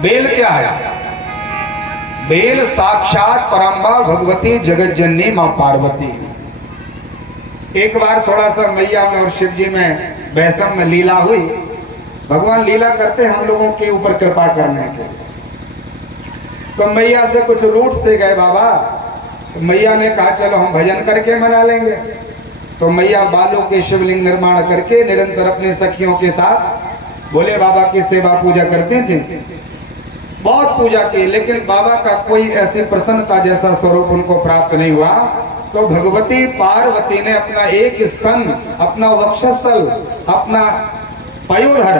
Bell क्या है? Bell साक्षात परम्बा भगवती जगत जननी मां पार्वती। एक बार थोड़ा सा मैया में और शिव जी में वैष्णव में लीला हुई। भगवान लीला करते हम लोगों के ऊपर कृपा करने के। तो मैया से कुछ रूट से गए बाबा। तो मैया ने कहा चलो हम भजन करके मना लेंगे। तो मैया बालों के शिवलिंग निर्माण करके निरंतर अपनी सखियों के साथ भोले बाबा की सेवा पूजा करती थी। बहुत पूजा की, लेकिन बाबा का कोई ऐसी प्रसन्नता जैसा स्वरूप उनको प्राप्त नहीं हुआ। तो भगवती पार्वती ने अपना एक स्तन, अपना वक्षस्थल, अपना पयोधर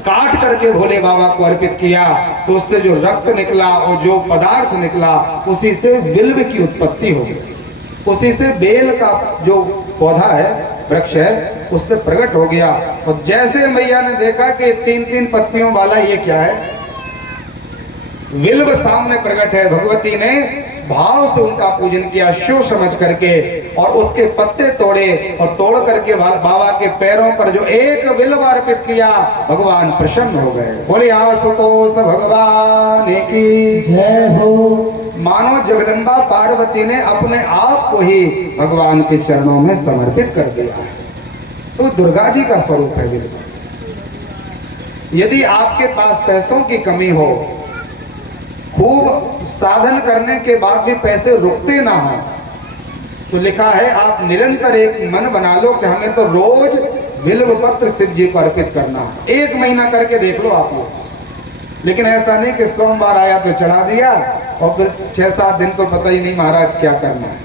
काट करके भोले बाबा को अर्पित किया। तो उससे जो रक्त निकला और जो पदार्थ निकला, उसी से बिल्व की उत्पत्ति हो गई। उसी से बेल का जो पौधा है, वृक्ष है, उससे प्रकट हो गया। और जैसे मैया ने देखा कि 3-3 पत्तियों वाला ये क्या है, विल्व सामने प्रकट है, भगवती ने भाव से उनका पूजन किया शिव समझ करके, और उसके पत्ते तोड़े और तोड़ करके बाबा के पैरों पर जो एक विल्व अर्पित किया, भगवान प्रसन्न हो गए। बोले आशुतोष भगवान की जय हो। मानो जगदम्बा पार्वती ने अपने आप को ही भगवान के चरणों में समर्पित कर दिया। तो दुर्गा जी का स्वरूप है विल्व। यदि आपके पास पैसों की कमी हो, खूब साधन करने के बाद भी पैसे रुकते ना हो, तो लिखा है आप निरंतर एक मन बना लो कि हमें तो रोज बिल्व पत्र शिव जी को अर्पित करना है। 1 महीना करके देख लो आप लोग। लेकिन ऐसा नहीं कि सोमवार आया तो चढ़ा दिया और फिर 6-7 दिन तो पता ही नहीं महाराज क्या करना है।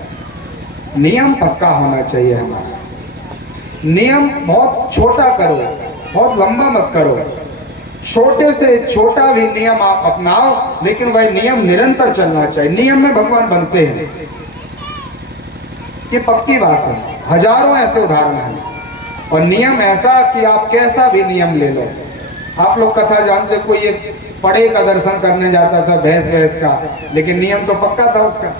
नियम पक्का होना चाहिए हमारा। नियम बहुत छोटा करो, बहुत लंबा मत करो। छोटे से छोटा भी नियम आप अपनाओ, लेकिन वह नियम निरंतर चलना चाहिए। नियम में भगवान बनते हैं, ये पक्की बात है। हजारों ऐसे उदाहरण हैं। और नियम ऐसा कि आप कैसा भी नियम ले लो। आप लोग कथा जानते, कोई ये पड़े का दर्शन करने जाता था भैंस वैंस का, लेकिन नियम तो पक्का था उसका।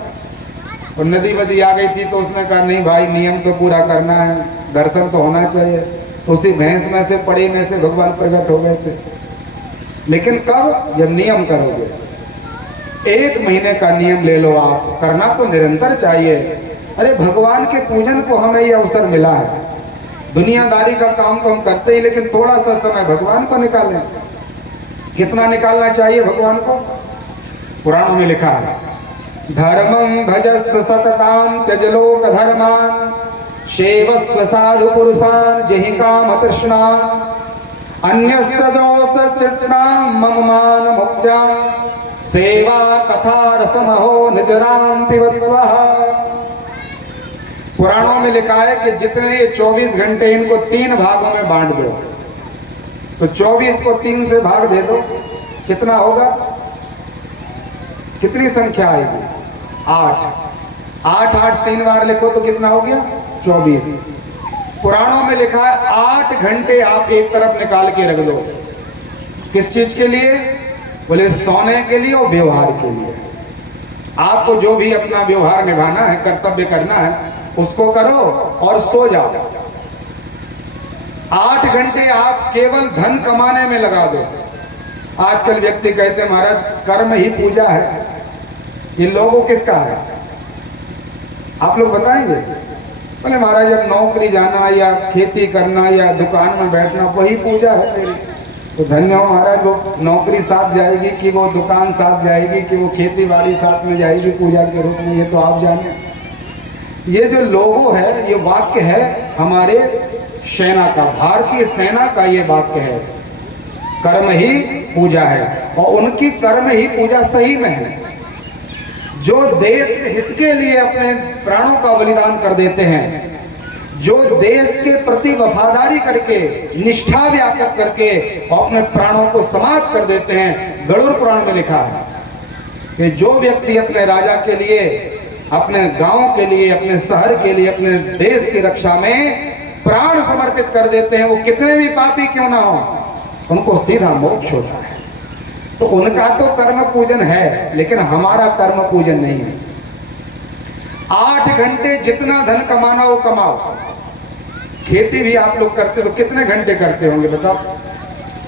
और नदी वदी आ गई थी तो उसने कहा नहीं भाई नियम तो पूरा करना है, दर्शन तो होना चाहिए। तो उसी भैंस में से पड़े में से भगवान प्रकट हो गए थे। लेकिन कब? जब नियम करोगे। 1 महीने का नियम ले लो आप, करना तो निरंतर चाहिए। अरे भगवान के पूजन को हमें ये अवसर मिला है। दुनियादारी का काम तो हम करते ही, लेकिन थोड़ा सा समय भगवान को निकालें। कितना निकालना चाहिए भगवान को? पुराणों में लिखा है, धर्मं भजस्व सततां त्यज लोक धर्मान् सेवस्व साधु पुरुषान् जहि काम तृष्णान् अन्यस्तदोस्तचित्तां मम मान मुक्त्यां सेवा कथा रसमहो निजराम पिबत्वः। पुराणों में लिखा है कि जितने 24 घंटे इनको 3 भागों में बांट दो। तो 24 को 3 से भाग दे दो, कितना होगा? कितनी संख्या आएगी? 8। 8 8 3 बार लिखो तो कितना हो गया? 24। पुराणों में लिखा है 8 घंटे आप एक तरफ निकाल के रख दो। किस चीज के लिए? बोले सोने के लिए और व्यवहार के लिए। आपको जो भी अपना व्यवहार निभाना है, कर्तव्य करना है, उसको करो और सो जाओ। 8 घंटे आप केवल धन कमाने में लगा दो। आजकल व्यक्ति कहते हैं महाराज कर्म ही पूजा है। ये लोगों किसका है? आप लोग बताएंगे? बोले महाराज अब नौकरी जाना या खेती करना या दुकान में बैठना वही पूजा है मेरी। तो धन्य हो महाराज, वो नौकरी साथ जाएगी कि वो दुकान साथ जाएगी कि वो खेती बाड़ी साथ में जाएगी पूजा के रूप में, ये तो आप जाने। ये जो लोगो है, ये वाक्य है हमारे सेना का, भारतीय सेना का ये वाक्य है। कर्म ही पूजा है और उनकी कर्म ही पूजा सही में है। जो देश हित के लिए अपने प्राणों का बलिदान कर देते हैं, जो देश के प्रति वफादारी करके, निष्ठा व्यापक करके और अपने प्राणों को समाप्त कर देते हैं। गरुड़ पुराण में लिखा है कि जो व्यक्ति अपने राजा के लिए, अपने गांव के लिए, अपने शहर के लिए, अपने देश की रक्षा में प्राण समर्पित कर देते हैं, वो कितने भी पापी क्यों ना हो, उनको सीधा मोक्ष होता है। तो उनका तो कर्म पूजन है, लेकिन हमारा कर्म पूजन नहीं है। 8 घंटे जितना धन कमाना हो कमाओ। खेती भी आप लोग करते तो कितने घंटे करते होंगे बताओ?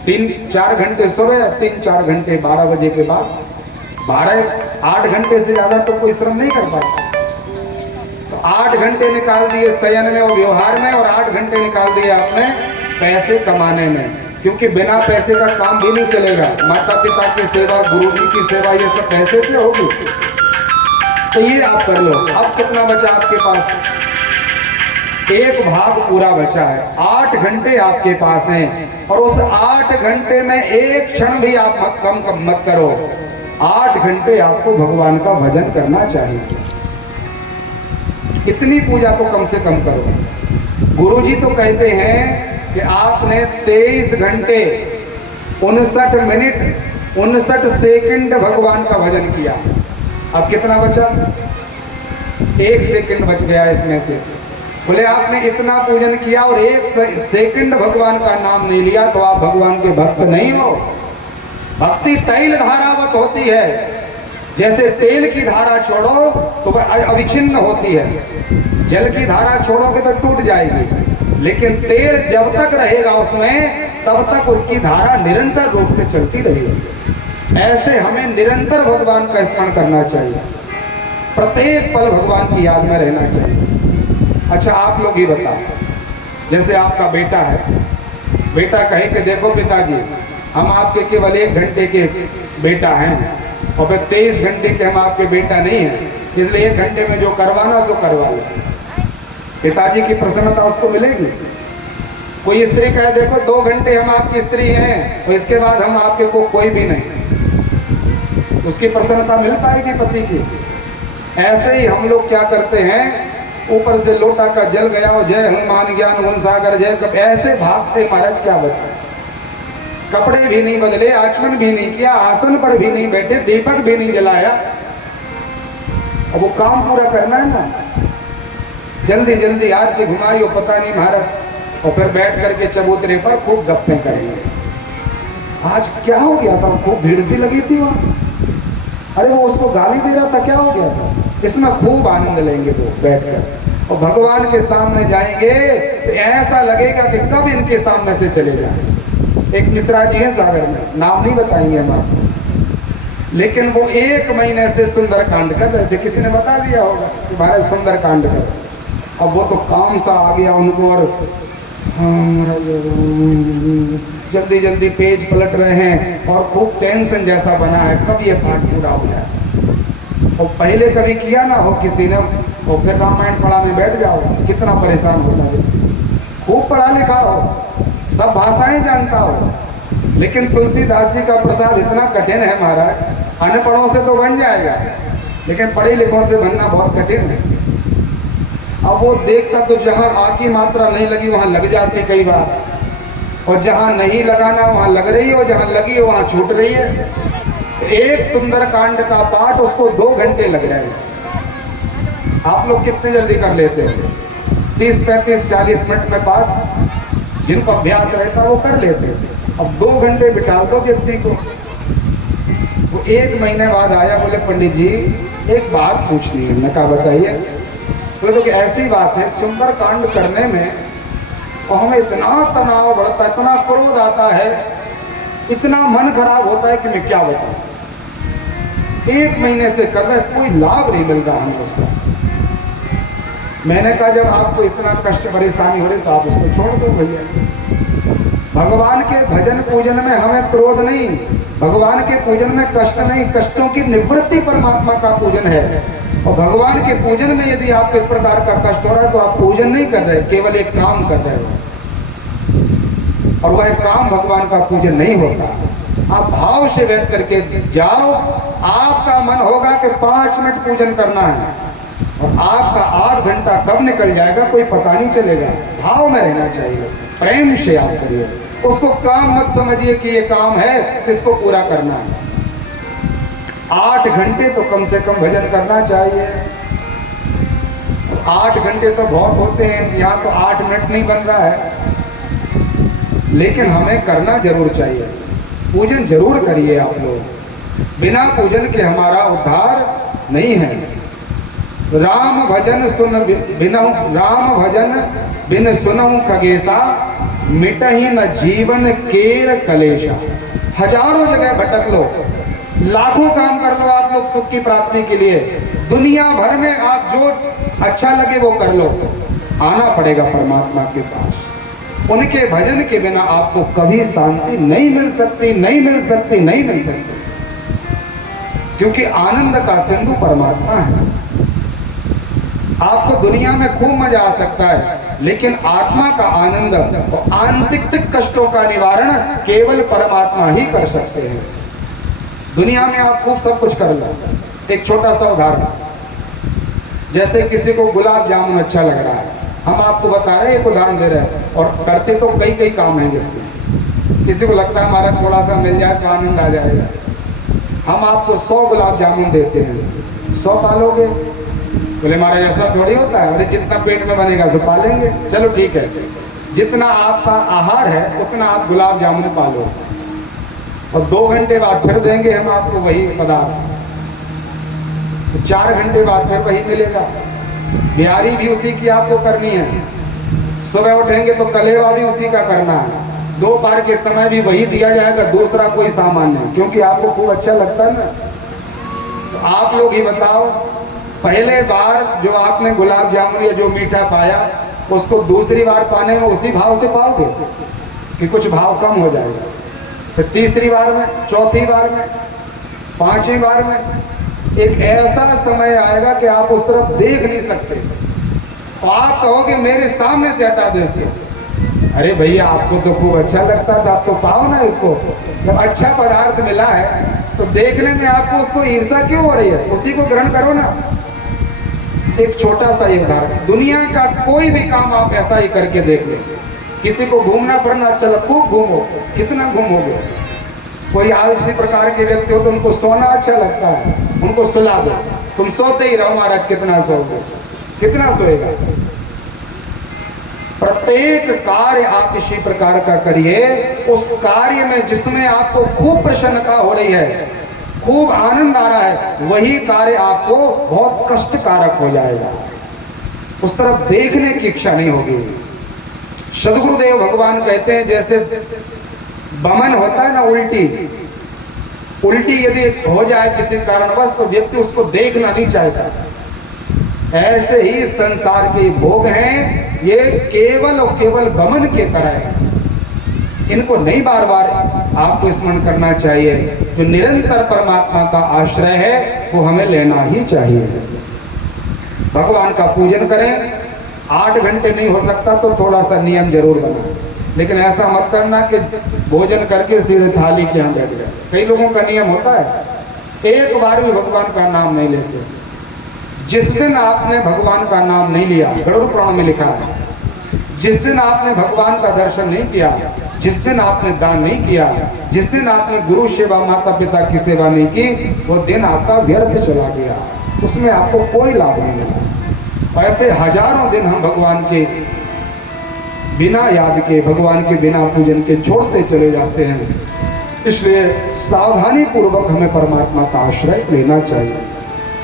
3-4 घंटे सुबह और 3-4 घंटे 12 बजे के बाद। 8 घंटे से ज्यादा तो कोई श्रम नहीं कर पाता। तो 8 घंटे निकाल दिए शयन में और व्यवहार में, और 8 घंटे निकाल दिए आपने पैसे कमाने में, क्योंकि बिना पैसे का काम भी नहीं चलेगा। माता पिता की सेवा, गुरु जी की सेवा, ये सब पैसे से होगी। तो ये आप कर लो। अब कितना बचा आपके पास? 1 भाग पूरा बचा है। 8 घंटे आपके पास हैं, और उस 8 घंटे में एक क्षण भी आप कम मत करो। 8 घंटे आपको भगवान का भजन करना चाहिए। इतनी पूजा तो कम से कम करो। गुरु जी तो कहते हैं कि आपने 23 घंटे 59 मिनट 59 सेकंड भगवान का भजन किया। अब कितना बचा? 1 सेकंड बच गया इसमें से। बोले आपने इतना पूजन किया और 1 सेकंड भगवान का नाम नहीं लिया, तो आप भगवान के भक्त नहीं हो। भक्ति तैल धारावत होती है। जैसे तेल की धारा छोड़ो तो वह अविच्छिन्न होती है, जल की धारा छोड़ोगे तो टूट जाएगी, लेकिन तेल जब तक रहेगा उसमें तब तक उसकी धारा निरंतर रूप से चलती रहेगी। ऐसे हमें निरंतर भगवान का स्मरण करना चाहिए, प्रत्येक पल भगवान की याद में रहना चाहिए। अच्छा आप लोग ही बताओ, जैसे आपका बेटा है, बेटा कहे कि देखो पिताजी हम आपके केवल 1 घंटे के बेटा हैं, और फिर 23 घंटे के हम आपके बेटा नहीं हैं, इसलिए 1 घंटे में जो करवाना तो करवा लो। पिताजी की प्रसन्नता उसको मिलेगी? कोई स्त्री कहे देखो 2 घंटे हम आपकी स्त्री हैं और इसके बाद हम आपके को कोई भी नहीं, उसकी प्रसन्नता मिल पाएगी पति की? ऐसे ही हम लोग क्या करते हैं, ऊपर से लोटा का जल गया और जय हनुमान ज्ञान गुण सागर जय, कब ऐसे भागते महाराज क्या बताएं। कपड़े भी नहीं बदले, आचमन भी नहीं किया, आसन पर भी नहीं बैठे, दीपक भी नहीं जलाया। अब वो काम पूरा करना है ना, जल्दी जल्दी आरती घुमाई हो पता नहीं महाराज, और फिर बैठ करके चबूतरे पर खूब गप्पे करेंगे। आज क्या हो गया था, खूब भीड़ सी लगी थी वहां, अरे वो उसको गाली दे रहा था, क्या हो गया था? इसमें खूब आनंद लेंगे वो बैठकर, और भगवान के सामने जाएंगे तो ऐसा लगेगा कि कब इनके सामने से चले जाए। एक मिश्रा जी है सागर में, नाम नहीं बताएंगे हम आपको, लेकिन वो 1 महीने से सुंदर कांड कर रहे थे। किसी ने बता दिया होगा कि महाराज सुंदर कांड कर, अब वो तो काम सा आ गया उनको, और जल्दी जल्दी पेज पलट रहे हैं और खूब टेंशन जैसा बना है, कब ये पाठ पूरा हो जाए। और पहले कभी किया ना हो किसी ने, और फिर रामायण पढ़ाने बैठ जाओ, कितना परेशान होता है। खूब पढ़ा लिखा हो, सब भाषाएं जानता हो, लेकिन तुलसीदास जी का प्रसाद इतना कठिन है महाराज, अनपढ़ों से तो बन जाएगा, लेकिन पढ़े लिखों से बनना बहुत कठिन है। अब वो देखता तो जहां आ की मात्रा नहीं लगी वहां लग जाती कई बार, और जहां नहीं लगाना वहां लग रही है, और जहां लगी है वहां छूट रही है। एक सुंदर कांड का पाठ उसको 2 घंटे लग रहे हैं। आप लोग कितने जल्दी कर लेते हैं? 30, 35, 40 मिनट में पाठ जिनको अभ्यास रहता वो कर लेते हैं। अब 2 घंटे बिठा दो व्यक्ति को। वो 1 महीने बाद आया, बोले पंडित जी एक बात पूछनी है। मैं कहा बताइए। बोले तो ऐसी बात है, सुंदर कांड करने में और हमें इतना तनाव बढ़ता है, इतना क्रोध आता है, इतना मन खराब होता है कि मैं क्या बताऊं। 1 महीने से कर रहे, कोई लाभ नहीं मिल रहा हमको उसका। मैंने कहा जब आपको इतना कष्ट परेशानी हो रही तो आप उसको छोड़ दो भैया। भगवान के भजन पूजन में हमें क्रोध नहीं, भगवान के पूजन में कष्ट नहीं, कष्टों की निवृत्ति परमात्मा का पूजन है। और भगवान के पूजन में यदि आपको इस प्रकार का कष्ट हो रहा है तो आप पूजन नहीं कर रहे, केवल एक काम कर रहे हो, और वह काम भगवान का पूजन नहीं होता। आप भाव से बैठ करके जाओ, आपका मन होगा कि 5 मिनट पूजन करना है, और आपका 8 घंटा कब निकल जाएगा कोई पता नहीं चलेगा। भाव में रहना चाहिए, प्रेम से आप करिए उसको। काम मत समझिए कि ये काम है इसको पूरा करना है। 8 घंटे तो कम से कम भजन करना चाहिए। 8 घंटे तो बहुत होते हैं, यहाँ तो 8 मिनट नहीं बन रहा है, लेकिन हमें करना जरूर चाहिए। पूजन जरूर करिए आप लोग, बिना पूजन के हमारा उद्धार नहीं है। राम भजन सुन बिन सुनहु खगेसा, मिटहि न जीवन केर कलेशा। हजारों जगह भटक लो, लाखों काम कर लो आप लोग सुख की प्राप्ति के लिए, दुनिया भर में आप जो अच्छा लगे वो कर लो, आना पड़ेगा परमात्मा के पास। उनके भजन के बिना आपको कभी शांति नहीं मिल सकती, नहीं मिल सकती, नहीं मिल सकती, क्योंकि आनंद का सिंधु परमात्मा है। आपको दुनिया में खूब मजा आ सकता है, लेकिन आत्मा का आनंद और आंतरिक कष्टों का निवारण केवल परमात्मा ही कर सकते हैं। दुनिया में आप खूब सब कुछ कर लो। एक छोटा सा उदाहरण, जैसे किसी को गुलाब जामुन अच्छा लग रहा है, हम आपको बता रहे हैं, एक उदाहरण दे रहे हैं, और करते तो कई कई काम हैं व्यक्ति। किसी को लगता है हमारा थोड़ा सा मिल जाए तो आनंद आ जाएगा, हम आपको 100 गुलाब जामुन देते हैं, 100 पालोगे? बोले महाराज ऐसा थोड़ी होता है, अरे जितना पेट में बनेगा सो पालेंगे। चलो ठीक है, जितना आपका आहार है उतना आप गुलाब जामुन पालो, और 2 घंटे बाद फिर देंगे हम आपको वही पदार्थ, 4 घंटे बाद फिर वही मिलेगा। बिहारी भी उसी की आपको करनी है, सुबह उठेंगे तो कलेवा भी उसी का करना है, दोपहर के समय भी वही दिया जाएगा, दूसरा कोई सामान नहीं, क्योंकि आपको खूब अच्छा लगता है ना। तो आप लोग ही बताओ, पहले बार जो आपने गुलाब जामुन या जो मीठा पाया, उसको दूसरी बार पाने में उसी भाव से पाओगे कि कुछ भाव कम हो जाएगा? फिर तीसरी बार में, चौथी बार में, 5वीं बार में एक ऐसा समय आएगा कि आप उस तरफ देख नहीं सकते, तो आप कहोगे मेरे सामने से हटा दो इसको। अरे भैया आपको तो खूब अच्छा लगता था, आप तो पाओ ना इसको। जब अच्छा पदार्थ मिला है तो देखने में आपको उसको ईर्ष्या क्यों हो रही है? उसी को ग्रहण करो ना। एक छोटा सा ये उदाहरण, दुनिया का कोई भी काम आप ऐसा ही करके देख ले। किसी को घूमना फिरना अच्छा लगता, खूब घूमो, कितना घूमोगे? कोई आलसी प्रकार के व्यक्ति हो तो उनको सोना अच्छा लगता है, उनको सुला दो, तुम सोते ही रहो महाराज, कितना सोओगे, कितना सोएगा? प्रत्येक कार्य आप इसी प्रकार का करिए, उस कार्य में जिसमें आपको खूब प्रसन्नता हो रही है, खूब आनंद आ रहा है, वही कार्य आपको बहुत कष्टकारक हो जाएगा, उस तरफ देखने की इच्छा नहीं होगी। सदगुरुदेव भगवान कहते हैं जैसे बमन होता है ना, उल्टी यदि हो जाए किसी कारणवश तो व्यक्ति उसको देखना नहीं चाहता, ऐसे ही संसार के भोग हैं, ये केवल और केवल बमन के तरह है। इनको नहीं बार बार आपको स्मरण करना चाहिए। जो निरंतर परमात्मा का आश्रय है वो हमें लेना ही चाहिए। भगवान का पूजन करें, 8 घंटे नहीं हो सकता तो थोड़ा सा नियम जरूर बनाएं, लेकिन ऐसा मत करना कि भोजन करके सीधे थाली के यहाँ बैठ गए। कई लोगों का नियम होता है, एक बार भी भगवान का नाम नहीं लेते। जिस दिन आपने भगवान का नाम नहीं लिया, गरुड़ पुराण में लिखा है, जिस दिन आपने भगवान का दर्शन नहीं किया, जिस दिन आपने दान नहीं किया, जिस दिन आपने गुरु सेवा, माता पिता की सेवा नहीं की, वो दिन आपका व्यर्थ चला गया, उसमें आपको कोई लाभ नहीं मिला। ऐसे हजारों दिन हम भगवान के बिना याद के, भगवान के बिना पूजन के छोड़ते चले जाते हैं। इसलिए सावधानी पूर्वक हमें परमात्मा का आश्रय लेना चाहिए।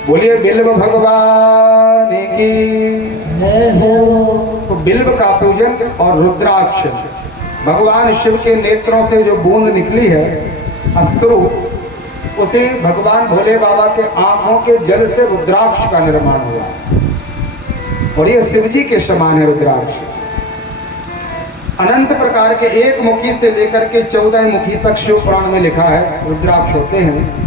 बोलिए बिल्व भगवान की। तो बिल्व का पूजन और रुद्राक्ष, भगवान शिव के नेत्रों से जो बूंद निकली है अश्रु, उसे भगवान भोले बाबा के आंखों के जल से रुद्राक्ष का निर्माण हुआ, और ये शिव जी के समान है रुद्राक्ष। अनंत प्रकार के एक मुखी से लेकर के 14 मुखी तक शिव पुराण में लिखा है रुद्राक्ष होते हैं।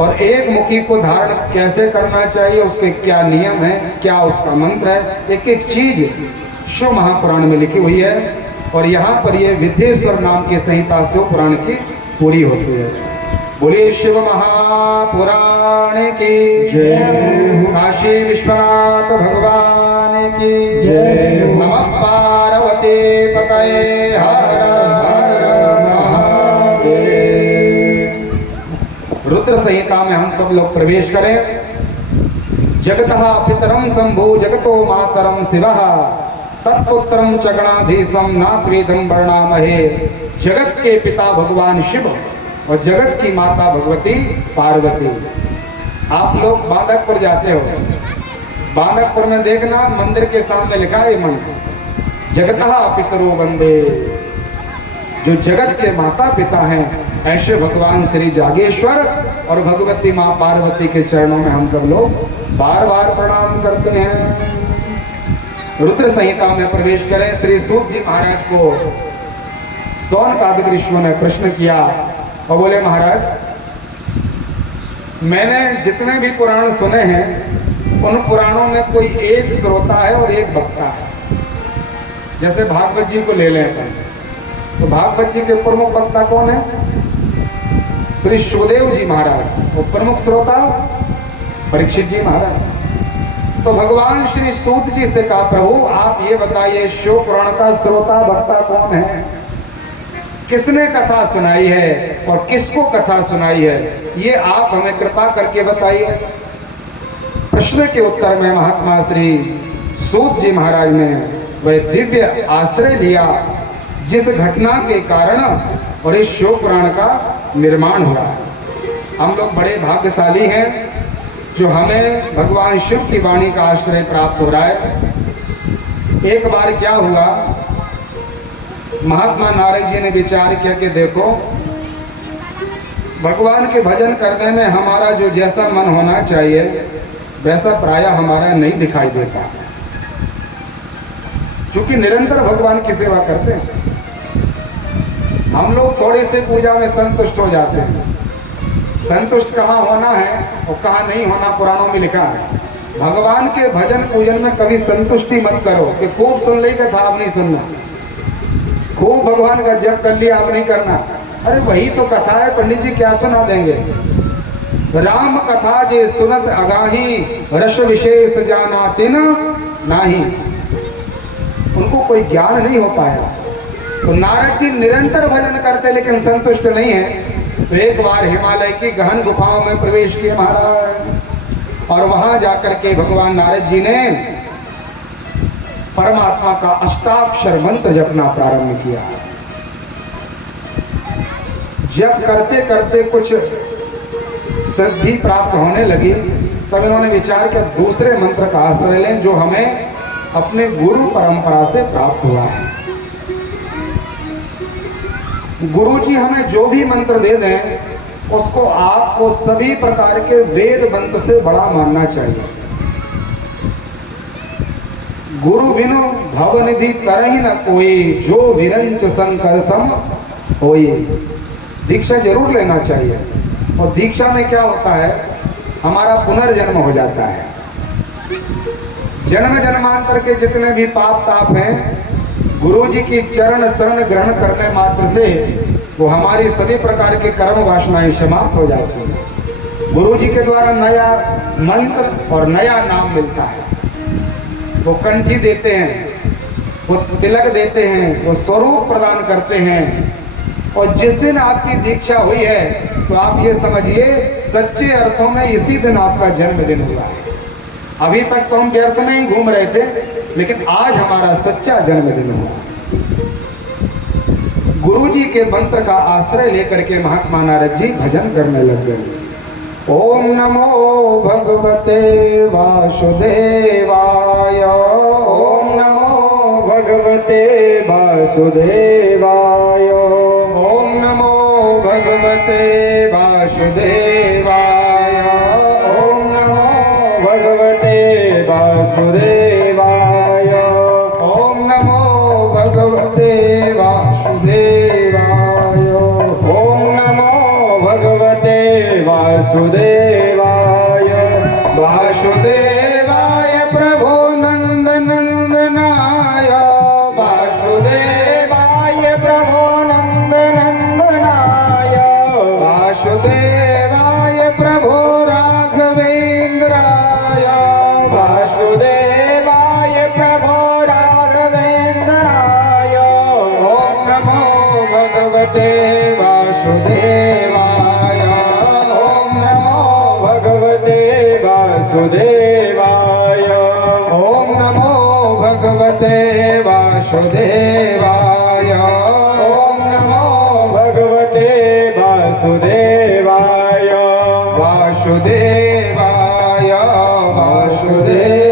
और एक मुखी को धारण कैसे करना चाहिए, उसके क्या नियम है, क्या उसका मंत्र है, एक एक चीज शिव महापुराण में लिखी हुई है। और यहाँ पर ये विद्येश्वर नाम के संहिता शिव पुराण की पूरी होती है। बोलिए शिव महापुराण की जय, काशी विश्वनाथ भगवान की जय, नमः पार्वती पतये हर हर महादेव। रुद्र संहिता में हम सब लोग प्रवेश करें। जगतः पितरम शंभु जगतो मातरम शिवः, तत्पुत्रम च गणाधीशम नात्वेदम वर्णामहे। जगत के पिता भगवान शिव और जगत की माता भगवती पार्वती। आप लोग बांधकपुर जाते हो, बांधकपुर में देखना मंदिर के सामने लिखा है ये मंत्र, जगतः पितरो वंदे, जो जगत के माता पिता हैं ऐसे भगवान श्री जागेश्वर और भगवती माँ पार्वती के चरणों में हम सब लोग बार बार प्रणाम करते हैं। रुद्र संहिता में प्रवेश करें। श्री सूत जी महाराज को शौनकादिक ऋषियों ने प्रश्न किया और बोले, महाराज मैंने जितने भी पुराण सुने हैं उन पुराणों में कोई एक श्रोता है और एक वक्ता है। जैसे भागवत जी को ले लें तो भागवत जी के प्रमुख वक्ता कौन है? श्री सुखदेव जी महाराज। और प्रमुख श्रोता परीक्षित जी महाराज। तो भगवान श्री सूत जी से कहा, प्रभु आप ये बताइए शिव पुराण का श्रोता वक्ता कौन है? किसने कथा सुनाई है और किसको कथा सुनाई है, ये आप हमें कृपा करके बताइए। प्रश्न के उत्तर में महात्मा श्री सूत जी महाराज ने वह दिव्य आश्रय लिया जिस घटना के कारण और इस शिव पुराण का निर्माण हुआ है। हम लोग बड़े भाग्यशाली हैं जो हमें भगवान शिव की वाणी का आश्रय प्राप्त हो रहा है। एक बार क्या हुआ, महात्मा नारद जी ने विचार किया कि देखो भगवान के भजन करने में हमारा जो जैसा मन होना चाहिए वैसा प्रायः हमारा नहीं दिखाई देता, क्योंकि निरंतर भगवान की सेवा करते हैं। हम लोग थोड़े से पूजा में संतुष्ट हो जाते हैं। संतुष्ट कहाँ होना है और कहाँ नहीं होना पुराणों में लिखा है। भगवान के भजन पूजन में कभी संतुष्टि मत करो कि खूब सुन ली कथा, आप नहीं सुनना। खूब भगवान का जप कर लिया, आप नहीं करना। अरे वही तो कथा है, पंडित जी क्या सुना देंगे? राम कथा जे सुनत अगाही, रस विशेष जानाति न नाही। उनको कोई ज्ञान नहीं हो पाया। तो नारद जी निरंतर भजन करते लेकिन संतुष्ट नहीं है। तो एक बार हिमालय की गहन गुफाओं में प्रवेश किए महाराज, और वहां जाकर के भगवान नारद जी ने परमात्मा का अष्टाक्षर मंत्र जपना प्रारंभ किया। जप करते करते कुछ सिद्धि प्राप्त होने लगी। तब इन्होंने विचार किया दूसरे मंत्र का आश्रय लें जो हमें अपने गुरु परंपरा से प्राप्त हुआ है। गुरु जी हमें जो भी मंत्र दे दें उसको आपको सभी प्रकार के वेद मंत्र से बड़ा मानना चाहिए। गुरु बिनु भवनिधि तरहि न कोई, जो विरंच शंकर सम होई। दीक्षा जरूर लेना चाहिए। और दीक्षा में क्या होता है, हमारा पुनर्जन्म हो जाता है। जन्म जन्मांतर के जितने भी पाप ताप हैं, गुरु जी की चरण शरण ग्रहण करने मात्र से वो हमारी सभी प्रकार के कर्म वासनाएं समाप्त हो जाती हैं। गुरु जी के द्वारा नया मंत्र और नया नाम मिलता है। वो कंठी देते हैं, वो तिलक देते हैं, वो स्वरूप प्रदान करते हैं। और जिस दिन आपकी दीक्षा हुई है तो आप ये समझिए सच्चे अर्थों में इसी दिन आपका जन्मदिन हुआ है। अभी तक तो हम व्यर्थ में ही घूम रहे थे, लेकिन आज हमारा सच्चा जन्मदिन हुआ। गुरु जी के मंत्र का आश्रय लेकर के महात्मा नारद जी भजन करने लग गए। ओम नमो भगवते वासुदेवाय, ओम नमो भगवते वासुदेवाय, ओम नमो भगवते वासुदेवाय, ओम नमो भगवते वासुदेवाय, ओम नमो भगवते वासुदेवाय, ओम नमो भगवते वासुदेवाय। वासुदेवाय प्रभो नंद नंदनाय, वासुदेवाय प्रभो नंद नंदनाय, वासुदेवाय प्रभो राघवेंद्राय, वासुदेवाय प्रभो राघवेंद्राय। ओम नमो भगवते वासुदेवाय, ओम नमो भगवते वासुदेवाय, ओम नमो भगवते वासुदेवाय, ओम नमो भगवते वासुदेवाय। वासुदेवाय वासुदेवाय।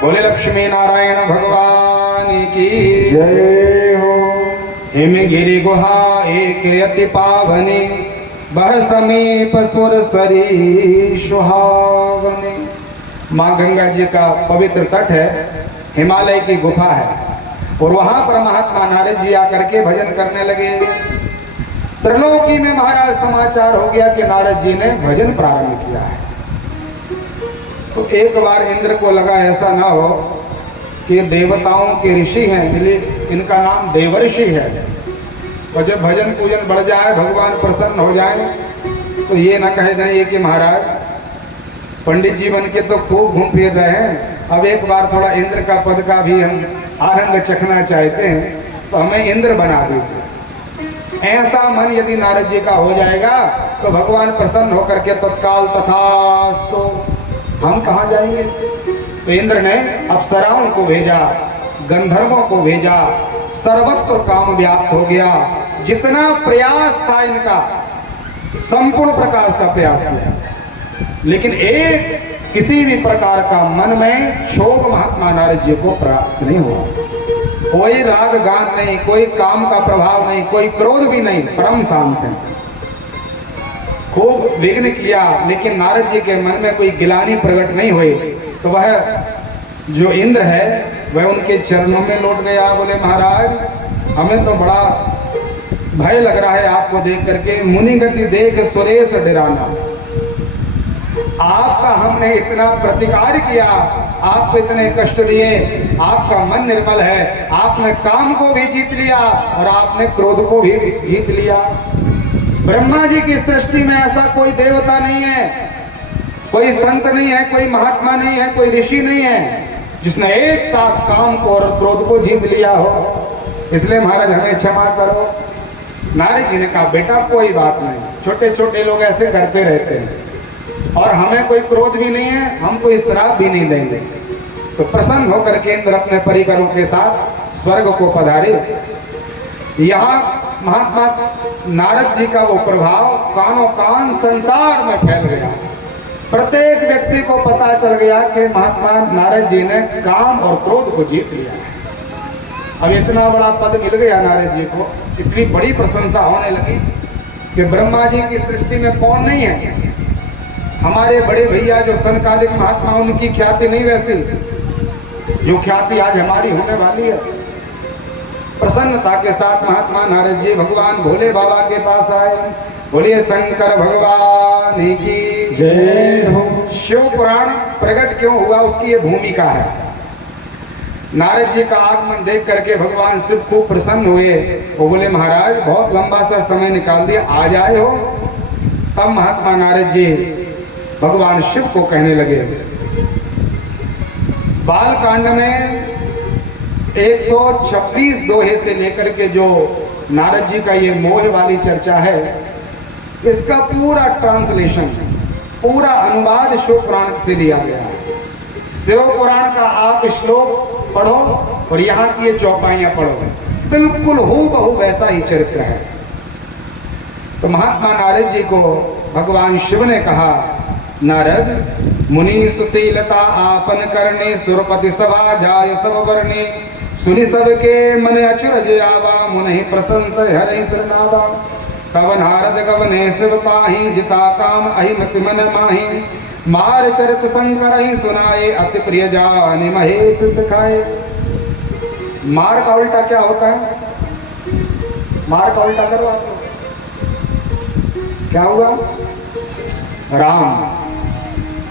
बोले लक्ष्मी नारायण गिरि गुहा एक अति पावनी, बह समीप सुर सरी सुहावनी। माँ गंगा जी का पवित्र तट है, हिमालय की गुफा है, और वहां पर महात्मा नारद जी आकर के भजन करने लगे। त्रिलोकी में महाराज समाचार हो गया कि नारद जी ने भजन प्रारंभ किया है। तो एक बार इंद्र को लगा ऐसा ना हो कि देवताओं के ऋषि हैं, इसलिए इनका नाम देवर्षि है, और जब भजन पूजन बढ़ जाए, भगवान प्रसन्न हो जाए, तो ये ना कहे जाए कि महाराज पंडित जी बन के तो खूब घूम फिर रहे हैं, अब एक बार थोड़ा इंद्र का पद का भी हम आनंद चखना चाहते हैं, तो हमें इंद्र बना दीजिए। ऐसा मन यदि नारद जी का हो जाएगा तो भगवान प्रसन्न होकर के तत्काल तथास्तु, हम कहाँ जाएंगे। तो इंद्र ने अप्सराओं को भेजा, गंधर्वों को भेजा, सर्वत्र काम व्याप्त हो गया। जितना प्रयास था इनका, संपूर्ण प्रकार का प्रयास किया, लेकिन एक किसी भी प्रकार का मन में क्षोभ महात्मा नारद जी को प्राप्त नहीं हुआ। कोई राग गान नहीं, कोई काम का प्रभाव नहीं, कोई क्रोध भी नहीं, परम शांत है। खूब विघ्न किया, लेकिन नारद जी के मन में कोई गिलानी प्रकट नहीं हुई। तो वह जो इंद्र है वह उनके चरणों में लौट गया, बोले महाराज हमें तो बड़ा भय लग रहा है आपको देख करके, मुनि गति देख सुरेश डराना। आपका हमने इतना प्रतिकार किया, आपको इतने कष्ट दिए, आपका मन निर्मल है, आपने काम को भी जीत लिया और आपने क्रोध को भी जीत लिया। ब्रह्मा जी की सृष्टि में ऐसा कोई देवता नहीं है, कोई संत नहीं है, कोई महात्मा नहीं है, कोई ऋषि नहीं है जिसने एक साथ काम को और क्रोध को जीत लिया हो। इसलिए महाराज हमें क्षमा करो। नारद जी ने कहा बेटा कोई बात नहीं, छोटे छोटे लोग ऐसे करते रहते हैं, और हमें कोई क्रोध भी नहीं है, हम कोई श्राप भी नहीं देंगे। तो प्रसन्न होकर के इंद्र अपने परिकरों के साथ स्वर्ग को पधारे। यहाँ महात्मा नारद जी का वो प्रभाव कानों कान संसार में फैल गया। प्रत्येक व्यक्ति को पता चल गया कि महात्मा नारद जी ने काम और क्रोध को जीत लिया है। अब इतना बड़ा पद मिल गया नारद जी को, इतनी बड़ी प्रशंसा होने लगी कि ब्रह्मा जी की सृष्टि में कौन नहीं है। हमारे बड़े भैया जो सनकादिक महात्मा, उनकी ख्याति नहीं वैसी जो ख्याति आज हमारी होने वाली है। प्रसन्नता के साथ महात्मा नारद जी भगवान भोले बाबा के पास आए। बोलिए शंकर भगवान की जय हो। शिव पुराण प्रकट क्यों हुआ उसकी ये भूमिका है। नारद जी का आगमन देख करके भगवान शिव खूब प्रसन्न हुए। वो बोले महाराज बहुत लंबा सा समय निकाल दिया, आज आए हो। तब महात्मा नारद जी भगवान शिव को कहने लगे। बाल कांड में 126 दोहे से लेकर के जो नारद जी का ये मोह वाली चर्चा है, इसका पूरा ट्रांसलेशन, पूरा अनुवाद शिव पुराण से लिया गया है। शिव पुराण का आप श्लोक पढ़ो और यहाँ की ये चौपाइयां पढ़ो, बिल्कुल हूबहू वैसा ही चरित्र है। तो महात्मा नारद जी को भगवान शिव ने कहा, नारद मुनि सुशीलता आपन करने, सुरपति सभा जाय सब वर्णे, सुनि सबके मन अचरज आवा, मुनि प्रशंस हरि शरणावा। तब नारद गवने शिव पाहि, जिता काम अहिमति मन माहि, मार चरित शंकर ही सुनाए, अति प्रिय जानि महेश सिखाए। मार का उल्टा क्या होता है? मार का उल्टा करो आप, क्या हुआ? राम।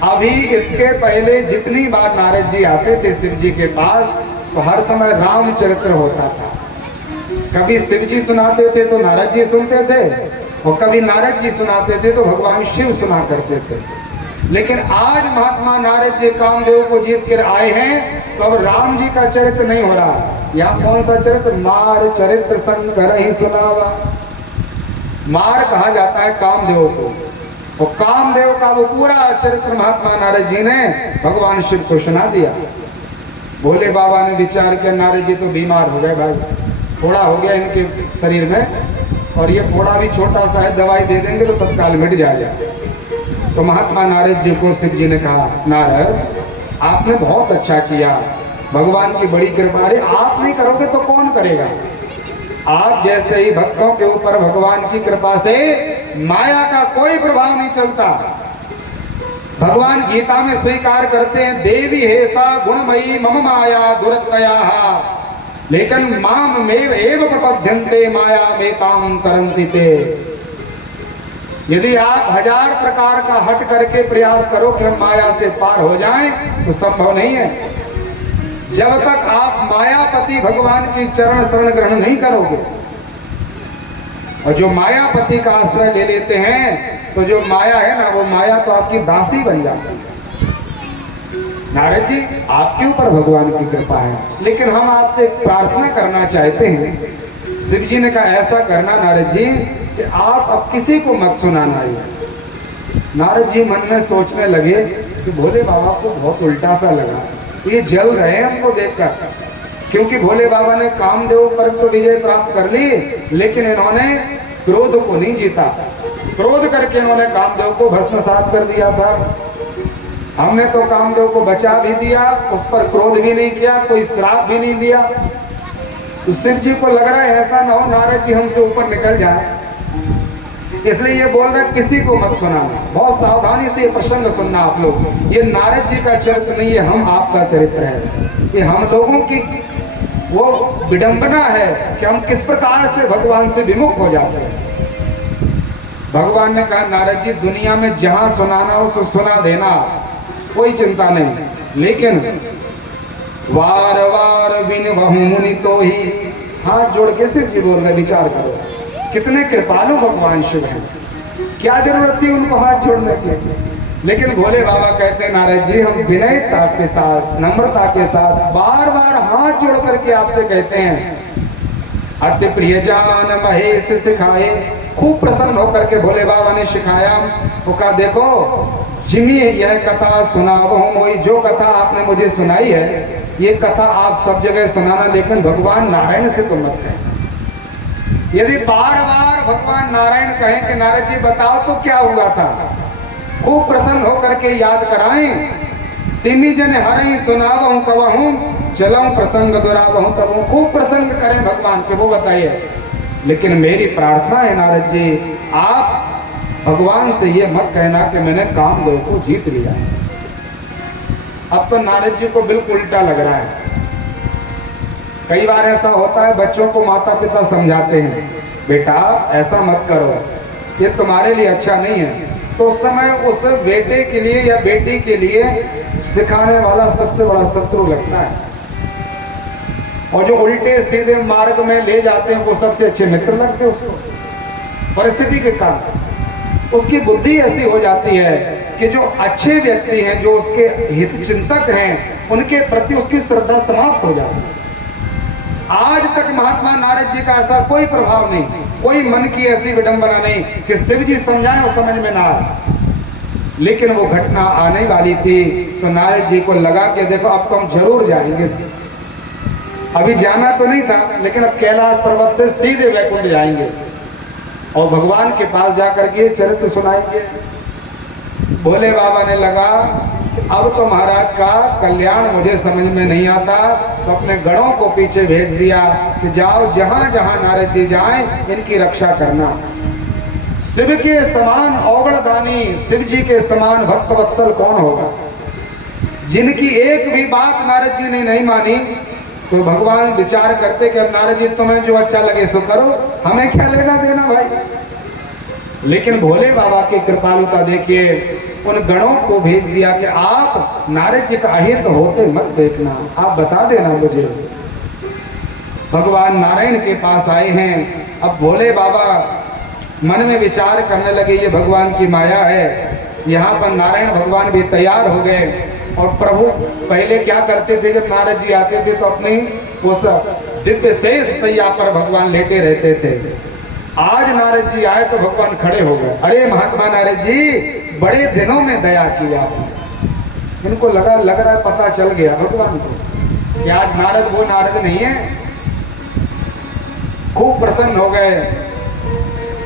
अभी इसके पहले जितनी बार नारद जी आते थे शिव जी के पास, तो हर समय रामचरित्र होता था। कभी शिव जी सुनाते थे तो नारद जी सुनते थे, और कभी नारद जी सुनाते थे तो भगवान शिव सुना करते थे। लेकिन आज महात्मा नारद जी कामदेव को जीत कर आए हैं, तो अब राम जी का चरित्र नहीं हो रहा। यहाँ कौन सा चरित्र? मार चरित्र शंकर ही सुनावा। मार कहा जाता है कामदेव को, और कामदेव का वो पूरा चरित्र महात्मा नारद जी ने भगवान शिव को सुना दिया। भोले बाबा ने विचार किया नारद जी तो बीमार हो गए भाई, फोड़ा हो गया इनके शरीर में, और ये फोड़ा भी छोटा सा है, दवाई दे देंगे तो तत्काल मिट जाएगा। तो महात्मा नारद जी को शिव जी ने कहा, नारद आपने बहुत अच्छा किया, भगवान की बड़ी कृपा है, आप नहीं करोगे तो कौन करेगा। आप जैसे ही भक्तों के ऊपर भगवान की कृपा से माया का कोई प्रभाव नहीं चलता। भगवान गीता में स्वीकार करते हैं, देवी हेसा गुणमयी मम माया दुरतया, लेकिन माम मेव एव प्रपद्यन्ते माया मेताम तरन्ति ते। यदि आप 1000 प्रकार का हट करके प्रयास करो कि हम माया से पार हो जाएं, तो संभव नहीं है। जब तक आप मायापति भगवान की चरण शरण ग्रहण नहीं करोगे, और जो मायापति का आश्रय ले लेते हैं, तो जो माया है ना, वो माया तो आपकी दासी बन जाती है। नारद जी, आपके ऊपर भगवान की कृपा है, लेकिन हम आपसे एक प्रार्थना करना चाहते हैं। शिव जी ने कहा, ऐसा करना नारद जी कि आप अब किसी को मत सुनाना। नारद जी मन में सोचने लगे कि भोले बाबा को बहुत उल्टा सा लगा, ये जल रहे हैं हमको देखकर, क्योंकि भोले बाबा ने कामदेव पर तो विजय प्राप्त कर ली, लेकिन इन्होंने क्रोध को नहीं जीता। क्रोध करके इन्होंने कामदेव को भस्मसात कर दिया था। हमने तो कामदेव को बचा भी दिया, उस पर क्रोध भी नहीं किया, कोई श्राप भी नहीं दिया। तो शिव जी को लग रहा है ऐसा ना हो नारद जी हमसे ऊपर निकल जाए, इसलिए ये बोल रहे किसी को मत सुनाना। बहुत सावधानी से ये प्रसंग सुनना आप लोग। ये नारद जी का चरित्र नहीं है, हम आपका चरित्र है। ये हम लोगों की वो विडंबना है कि हम किस प्रकार से भगवान से विमुख हो जाते हैं। भगवान ने कहा, नारद जी दुनिया में जहां सुनाना हो तो सुना देना, कोई चिंता नहीं, लेकिन वार वार बिन बहु मुनि तो ही। हाथ जोड़ के शिव जी बोल रहे, विचार करो कितने कृपालु भगवान शिव हैं, क्या जरूरत थी उनको हाथ जोड़ने की। लेकिन भोले बाबा कहते हैं, नारद जी हम विनयता के साथ, नम्रता के साथ बार बार हाथ जोड़ करके आपसे कहते हैं, अति प्रिय जान महेश सिखाए। खूब प्रसन्न होकर के भोले बाबा ने सिखाया। वो कहा, देखो जिमी यह कथा सुनाओ मोई, जो कथा आपने मुझे सुनाई है ये कथा आप सब जगह सुनाना, लेकिन भगवान नारायण से तो मत कहें। यदि बार बार भगवान नारायण कहें कि नारद जी बताओ तो क्या हुआ था, खूब प्रसन्न होकर के याद कराएं। तिमी जन हरई सुनावहूं कवहूं, चलऊं प्रसंग दुरावहूं तबहूं। खूब प्रसंग करें भगवान के, वो बताइए। लेकिन मेरी प्रार्थना है नारद जी, आप भगवान से ये मत कहना कि मैंने कामदेव को जीत लिया। अब तो नारद जी को बिल्कुल उल्टा लग रहा है। कई बार ऐसा होता है, बच्चों को माता पिता समझाते हैं, बेटा ऐसा मत करो, ये तुम्हारे लिए अच्छा नहीं है। तो उस समय उस बेटे के लिए या बेटी के लिए सिखाने वाला सबसे बड़ा शत्रु लगता है, और जो उल्टे सीधे मार्ग में ले जाते हैं वो सबसे अच्छे मित्र लगते हैं उसको। परिस्थिति के कारण उसकी बुद्धि ऐसी हो जाती है कि जो अच्छे व्यक्ति हैं, जो उसके हित चिंतक हैं, उनके प्रति उसकी श्रद्धा समाप्त हो जाती है। आज तक महात्मा नारद जी का ऐसा कोई प्रभाव नहीं, कोई मन की ऐसी विडंबना नहीं कि शिव जी समझाएं और समझ में ना आए। लेकिन वो घटना आने वाली थी, तो नारद जी को लगा कि देखो अब तो हम जरूर जाएंगे। अभी जाना तो नहीं था, लेकिन अब कैलाश पर्वत से सीधे वैकुंठ जाएंगे और भगवान के पास जाकर के चरित्र सुनाएंगे। भोले बाबा ने लगा अब तो महाराज का कल्याण मुझे समझ में नहीं आता, तो अपने गणों को पीछे भेज दिया कि जाओ जहां जहां नारद जी जाएं इनकी रक्षा करना। शिव के समान औगणदानी, शिव जी के समान भक्त वत्सल कौन होगा। जिनकी एक भी बात नारद जी ने नहीं मानी, तो भगवान विचार करते कि अब नारद जी तुम्हें जो अच्छा लगे सो करो, हमें क्या लेना देना भाई। लेकिन भोले बाबा की कृपालुता देखिए, उन गणों को भेज दिया कि आप नारद जी का अहित होते मत देखना, आप बता देना मुझे। भगवान नारायण के पास आए हैं। अब भोले बाबा मन में विचार करने लगे, ये भगवान की माया है। यहाँ पर नारायण भगवान भी तैयार हो गए। और प्रभु पहले क्या करते थे, जब नारद जी आते थे तो अपनी उस दिव्य शेष सैया पर भगवान लेटे रहते थे। आज नारद जी आए तो भगवान खड़े हो गए। अरे महात्मा नारद जी, बड़े दिनों में दया की आपने। इनको लग रहा है पता चल गया भगवान को कि आज नारद वो नारद नहीं है। खूब प्रसन्न हो गए।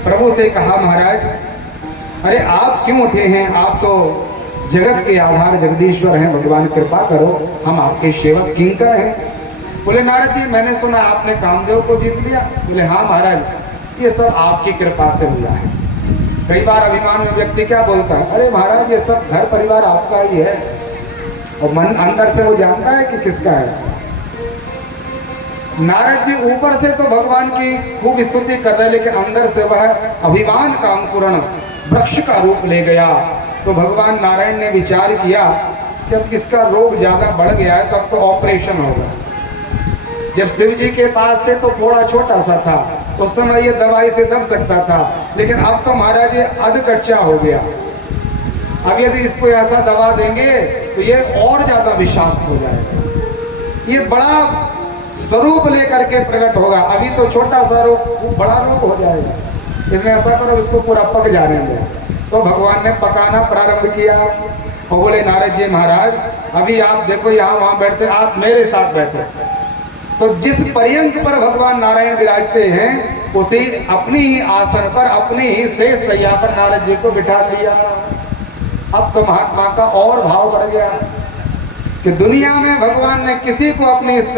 प्रभु से कहा, महाराज अरे आप क्यों उठे हैं, आप तो जगत के आधार जगदीश्वर हैं, भगवान कृपा करो, हम आपके सेवक किंकर हैं। बोले नारद जी मैंने सुना आपने कामदेव को जीत लिया। बोले हाँ महाराज ये सब आपकी कृपा से हुआ है। कई बार अभिमान में व्यक्ति क्या बोलता है, अरे महाराज ये सब घर परिवार आपका ही है, और मन अंदर से वो जानता है कि किसका है। नारद जी ऊपर से तो भगवान की खूब स्तुति कर रहे, लेकिन अंदर से वह अभिमान का अंकुरण वृक्ष का रूप ले गया। तो भगवान नारायण ने विचार किया कि अब किसका रोग ज्यादा बढ़ गया है तब तो ऑपरेशन होगा। जब शिव जी के पास थे तो थोड़ा छोटा सा था, उस समय ये दवाई से दब सकता था, लेकिन अब तो महाराज ये अध कच्चा हो गया। अब यदि इसको ऐसा दवा देंगे तो ये और ज्यादा विषाक्त हो जाएगा, ये बड़ा स्वरूप लेकर के प्रकट होगा। अभी तो छोटा सा रूप बड़ा रूप हो जाएगा, इसलिए ऐसा करो इसको पूरा पक जाने दो। तो भगवान ने पकाना प्रारंभ किया और बोले नारद जी महाराज अभी आप देखो यहाँ वहां बैठते, आप मेरे साथ बैठे। तो जिस पर्यंक पर भगवान नारायण विराजते हैं उसी अपनी ही आसन पर अपनी ही शेष सैया पर नारद जी को बिठा लिया। अब तो महात्मा का और भाव बढ़ गया कि दुनिया में भगवान ने किसी को अपने इस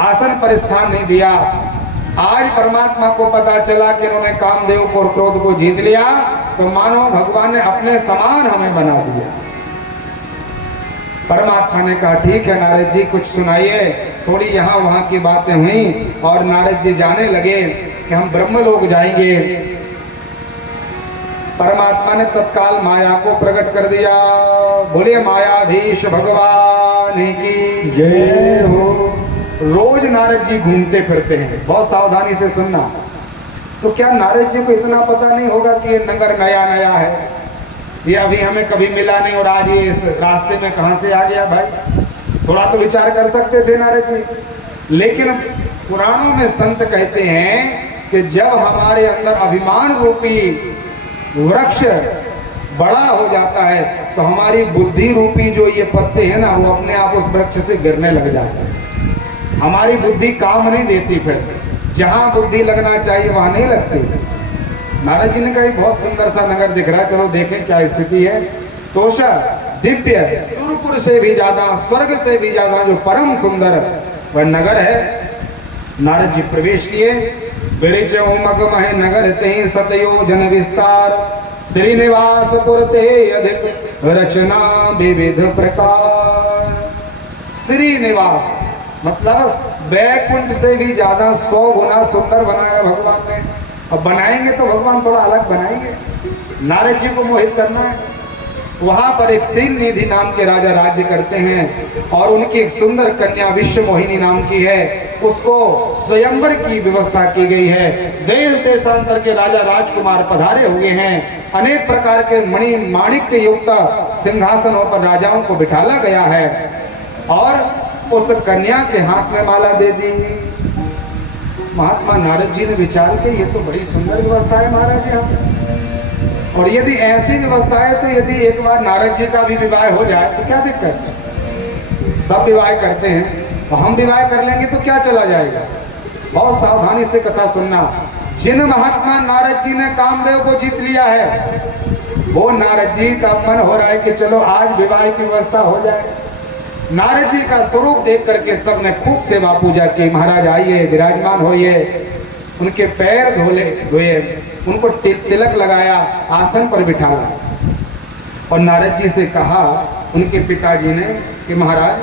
आसन पर स्थान नहीं दिया। आज परमात्मा को पता चला कि उन्होंने कामदेव को और क्रोध को जीत लिया, तो मानो भगवान ने अपने समान हमें बना दिया। परमात्मा ने कहा ठीक है नारद जी कुछ सुनाइए। थोड़ी यहाँ वहाँ की बातें हुई और नारद जी जाने लगे कि हम ब्रह्मलोक जाएंगे। परमात्मा ने तत्काल माया को प्रकट कर दिया। बोले मायाधीश भगवान की जय हो। रोज नारद जी घूमते फिरते हैं, बहुत सावधानी से सुनना। तो क्या नारद जी को इतना पता नहीं होगा कि ये नगर नया नया है, ये अभी हमें कभी मिला नहीं और आज ये इस रास्ते में कहां से आ गया भाई? थोड़ा तो विचार कर सकते थे नारद जी। लेकिन पुराणों में संत कहते हैं कि जब हमारे अंदर अभिमान रूपी वृक्ष बड़ा हो जाता है तो हमारी बुद्धि रूपी जो ये पत्ते हैं ना वो अपने आप उस वृक्ष से गिरने लग जाते हैं। हमारी बुद्धि काम नहीं देती, फिर जहां बुद्धि लगना चाहिए वहां नहीं लगती। नारद जी ने कहा बहुत सुंदर सा नगर दिख रहा है, चलो देखें क्या स्थिति है। तोषा दिव्य सुरपुर से भी ज्यादा, स्वर्ग से भी ज्यादा जो परम सुंदर वह नगर है। नारद जी प्रवेश किए। बिरिच उमग मह नगर ते सतयोजन विस्तार, श्रीनिवास पुर ते अधिक रचना विविध प्रकार। श्रीनिवास मतलब वैकुंठ से भी ज्यादा 100 गुना सुंदर बनाया भगवान ने। अब बनाएंगे तो भगवान थोड़ा अलग बनाएंगे, नारद जी को मोहित करना है। वहां पर एक शील निधि नाम के राजा राज्य करते हैं और उनकी एक सुंदर कन्या विश्व मोहिनी नाम की है, उसको स्वयंवर की व्यवस्था की गई है। देश देशांतर के राजा राजकुमार पधारे हुए हैं। अनेक प्रकार के मणि माणिक्य युक्त सिंहासनों पर राजाओं को बिठाला गया है और उस कन्या के हाथ में माला दे दी। महात्मा नारद जी ने विचार किया ये तो बड़ी सुंदर व्यवस्था है महाराज यहाँ, और यदि ऐसी व्यवस्था है तो यदि एक बार नारद जी का भी विवाह हो जाए तो क्या दिक्कत है? सब विवाह करते हैं तो हम विवाह कर लेंगे तो क्या चला जाएगा? बहुत सावधानी से कथा सुनना। जिन महात्मा नारद जी ने कामदेव को जीत लिया है वो नारद जी का मन हो रहा है कि चलो आज विवाह की व्यवस्था हो जाए। नारद जी का स्वरूप देख करके सबने खूब सेवा पूजा की। महाराज आइए विराजमान होइए, उनके पैर धोए, उनको तिलक लगाया, आसन पर बिठाया और नारद जी से कहा उनके पिताजी ने कि महाराज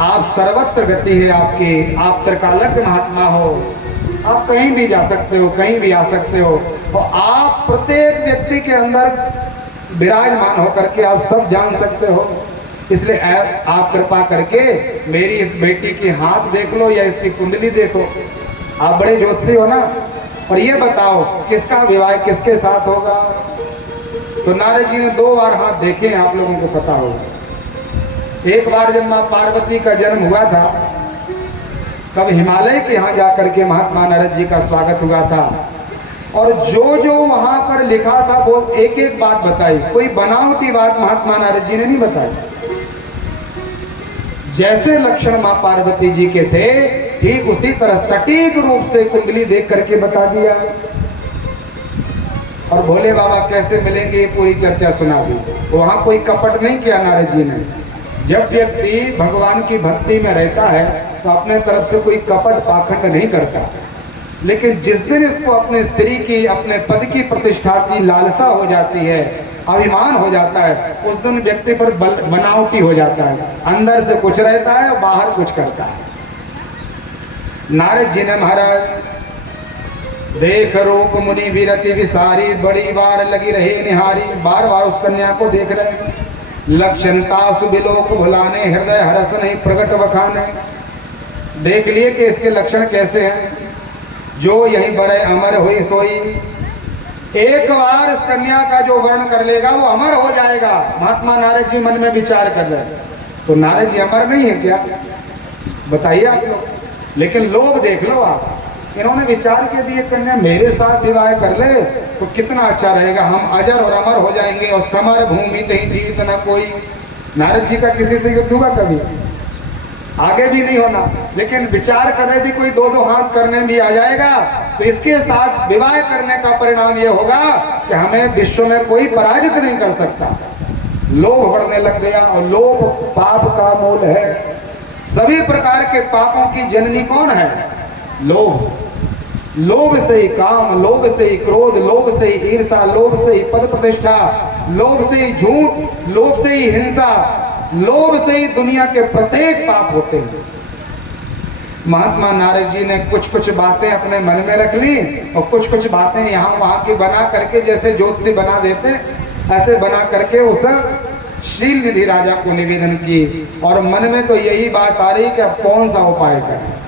आप सर्वत्र गति है आपकी, आप त्रिकालज्ञ महात्मा हो, आप कहीं भी जा सकते हो, कहीं भी आ सकते हो और आप प्रत्येक व्यक्ति के अंदर विराजमान होकर के आप सब जान सकते हो। इसलिए आप कृपा करके मेरी इस बेटी की हाथ देख लो या इसकी कुंडली देखो, आप बड़े ज्योतिषी हो ना, और ये बताओ किसका विवाह किसके साथ होगा। तो नारद जी ने 2 बार हाथ देखे हैं, आप लोगों को पता होगा। एक बार जब माँ पार्वती का जन्म हुआ था तब हिमालय के यहाँ जाकर के महात्मा नारद जी का स्वागत हुआ था और जो जो वहां पर लिखा था वो एक एक बात बताई, कोई बनावटी बात महात्मा नारद जी ने नहीं बताई। जैसे लक्षण मां पार्वती जी के थे ठीक उसी तरह सटीक रूप से कुंडली देख करके बता दिया और भोले बाबा कैसे मिलेंगे ये पूरी चर्चा सुना दी। वहां कोई कपट नहीं किया नारद जी ने। जब व्यक्ति भगवान की भक्ति में रहता है तो अपने तरफ से कोई कपट पाखंड नहीं करता, लेकिन जिस दिन इसको अपने स्त्री की, अपने पद की प्रतिष्ठा की लालसा हो जाती है, अभिमान हो जाता है, उस दिन व्यक्ति पर बनावटी हो जाता है, अंदर से कुछ रहता है और बाहर कुछ करता है। नारद जी ने महाराज देख रूप मुनि विरति विसारी, बड़ी बार लगी रहे निहारी, बार बार उस कन्या को देख रहे, लक्षण तासु बिलोक भुलाने, हृदय हरस नहीं प्रकट बखाने। देख लिए कि इसके लक्षण कैसे हैं। जो यही बड़े अमर हुई सोई, एक बार इस कन्या का जो वर्ण कर लेगा वो अमर हो जाएगा। महात्मा नारद जी मन में विचार कर रहे हैं, तो नारद जी अमर नहीं है क्या, बताइए आप लोग। लेकिन लोग देख लो आप, इन्होंने विचार के दिए कन्या मेरे साथ विवाह कर ले तो कितना अच्छा रहेगा, हम अजर और अमर हो जाएंगे, और समर भूमि तही जीत न कोई। नारद जी का किसी से युद्ध हुआ कभी? आगे भी नहीं होना। लेकिन विचार कर रहे थे कोई दो दो हाथ करने भी आ जाएगा तो इसके साथ विवाह करने का परिणाम ये होगा कि हमें विश्व में कोई पराजित नहीं कर सकता। लोभ बढ़ने लग गया, और लोभ पाप का मूल है। सभी प्रकार के पापों की जननी कौन है? लोभ। लोभ से ही काम, लोभ से ही क्रोध, लोभ से ही ईर्षा, लोभ से ही पद प्रतिष्ठा, लोभ से ही झूठ, लोभ से ही हिंसा, लोभ से ही दुनिया के प्रत्येक पाप होते हैं। महात्मा नारद जी ने कुछ कुछ बातें अपने मन में रख ली और कुछ कुछ बातें यहाँ वहाँ की बना करके, जैसे ज्योति बना देते ऐसे बना करके उस शील निधि राजा को निवेदन की। और मन में तो यही बात आ रही कि अब कौन सा उपाय करें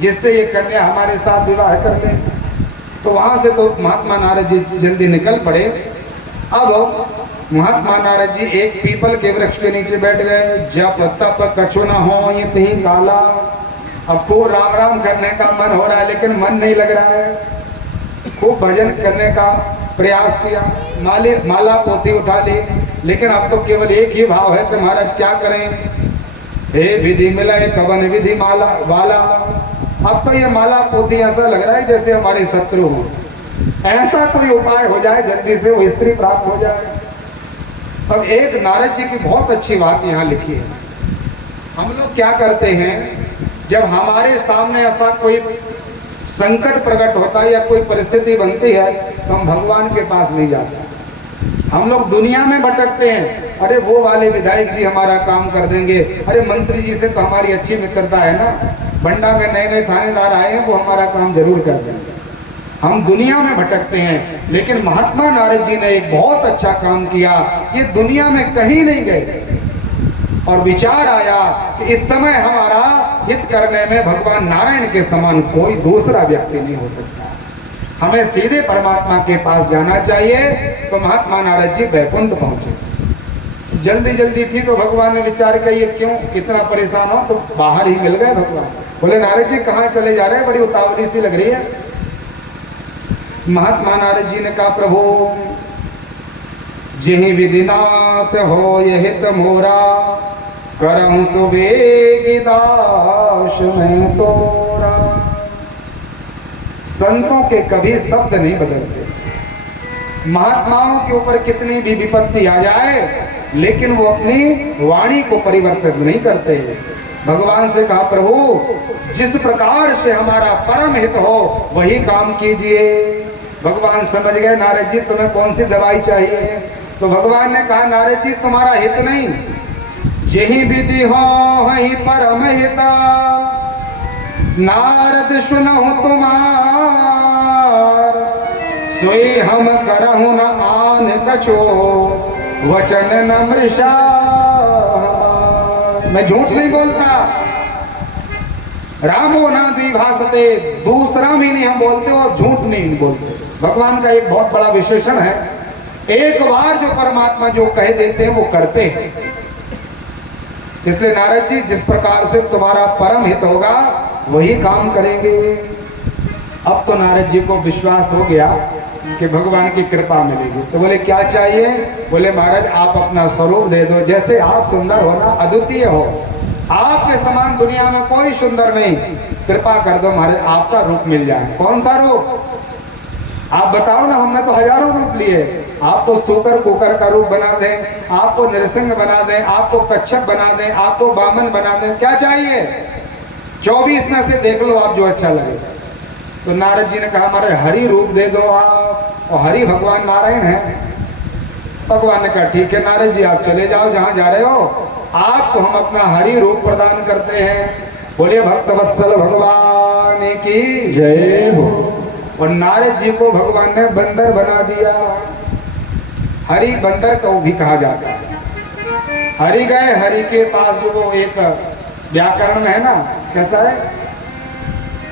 जिससे ये कन्या हमारे साथ विवाह कर ले। तो वहां से तो महात्मा नारद जी जल्दी निकल पड़े। अब महात्मा नारद जी एक पीपल के वृक्ष के नीचे बैठ गए। जप तप कछु न हो ये तही काला। अब खूब राम राम करने का मन हो रहा है, लेकिन मन नहीं लग रहा है। खूब भजन करने का प्रयास किया, माला पोथी उठा ली, लेकिन अब तो केवल एक ही भाव है कि महाराज क्या करें, हे विधि मिले कवन विधि माला वाला। अब तो ये माला पोथी ऐसा लग रहा है जैसे हमारे शत्रु हो। ऐसा कोई उपाय हो जाए जल्दी से वो स्त्री प्राप्त हो जाए। अब एक नारद जी की बहुत अच्छी बात यहाँ लिखी है। हम लोग क्या करते हैं, जब हमारे सामने ऐसा कोई संकट प्रकट होता है या कोई परिस्थिति बनती है तो हम भगवान के पास नहीं जाते, हम लोग दुनिया में भटकते हैं। अरे वो वाले विधायक जी हमारा काम कर देंगे, अरे मंत्री जी से तो हमारी अच्छी मित्रता है ना, बंडा में नए नए थानेदार आए हैं वो हमारा काम जरूर कर देंगे। हम दुनिया में भटकते हैं। लेकिन महात्मा नारद जी ने एक बहुत अच्छा काम किया। ये दुनिया में कहीं नहीं गए और विचार आया कि इस समय हमारा हित करने में भगवान नारायण के समान कोई दूसरा व्यक्ति नहीं हो सकता, हमें सीधे परमात्मा के पास जाना चाहिए। तो महात्मा नारद जी बैकुंठ पहुंचे। जल्दी जल्दी थी तो भगवान ने विचार किया ये क्यों इतना परेशान हो, तो बाहर ही मिल गए भगवान। बोले नारद जी कहाँ चले जा रहे हैं, बड़ी उतावली सी लग रही है। महात्मा नारद जी ने कहा प्रभु जिहि विधिनाथ हो यह हित मोरा, करहूं सुबेगी दास मैं तोरा। संतों के कभी शब्द नहीं बदलते। महात्माओं के ऊपर कितनी भी विपत्ति आ जाए लेकिन वो अपनी वाणी को परिवर्तित नहीं करते। भगवान से कहा प्रभु जिस प्रकार से हमारा परम हित हो वही काम कीजिए। भगवान समझ गए नारद जी तुम्हें कौन सी दवाई चाहिए। तो भगवान ने कहा नारद जी तुम्हारा हित नहीं, जेहि विधि हो वही परम हिता। नारद सुनहु तुम्हार, सोई हम करहु न आन कछो, वचन न मृषा। मैं झूठ नहीं बोलता, रामो ना द्विभाषते, दूसरा भी नहीं हम बोलते और झूठ नहीं बोलते। भगवान का एक बहुत बड़ा विशेषण है, एक बार जो परमात्मा जो कह देते हैं वो करते हैं। इसलिए नारद जी जिस प्रकार से तुम्हारा परम हित होगा वही काम करेंगे। अब तो नारद जी को विश्वास हो गया कि भगवान की कृपा मिलेगी। तो बोले क्या चाहिए? बोले महाराज आप अपना स्वरूप दे दो, जैसे आप सुंदर हो ना, अद्वितीय हो, आपके समान दुनिया में कोई सुंदर नहीं, कृपा कर दो महाराज आपका रूप मिल जाए। कौन सा रूप? आप बताओ ना, हमने तो हजारों रूप लिए। आपको सूकर कुकर का रूप बना दें, आपको नरसिंह बना दें, आपको कच्छप बना दें, आपको बामन बना दें, क्या चाहिए? 24 में से देख लो आप जो अच्छा लगे। तो नारद जी ने कहा हमारे हरि रूप दे दो आप, और हरि भगवान नारायण है। भगवान ने कहा ठीक है नारद जी, आप चले जाओ जहां जा रहे हो, आपको हम अपना हरि रूप प्रदान करते हैं। बोले भक्त वत्सल भगवान की जय हो। और नारद जी को भगवान ने बंदर बना दिया। हरि बंदर को भी कहा जाता है। हरि गए, हरि के पास जो वो एक व्याकरण में है ना, कैसा है,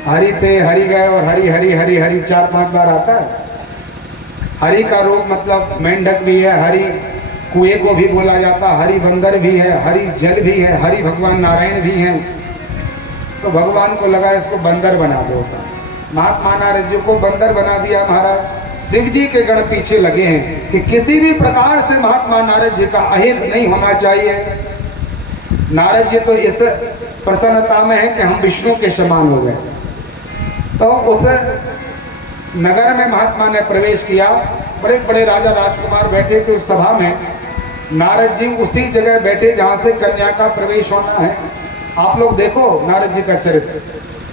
हरि थे, हरि गए, और हरि हरि हरि हरि 4-5 बार आता है। हरि का रूप मतलब मेंढक भी है, हरि कुएं को भी बोला जाता है, हरि बंदर भी है, हरि जल भी है, हरि भगवान नारायण भी हैं। तो भगवान को लगा इसको बंदर बना दो। महात्मा नारद जी को बंदर बना दिया महाराज। शिव जी के गण पीछे लगे हैं कि किसी भी प्रकार से महात्मा नारद जी का अहित नहीं होना चाहिए। नारद जी तो इस प्रसन्नता में है कि हम विष्णु के समान हो गए। तो उस नगर में महात्मा ने प्रवेश किया। बड़े बड़े राजा राजकुमार बैठे थे उस सभा में। नारद जी उसी जगह बैठे जहां से कन्या का प्रवेश होना है। आप लोग देखो नारद जी का चरित्र,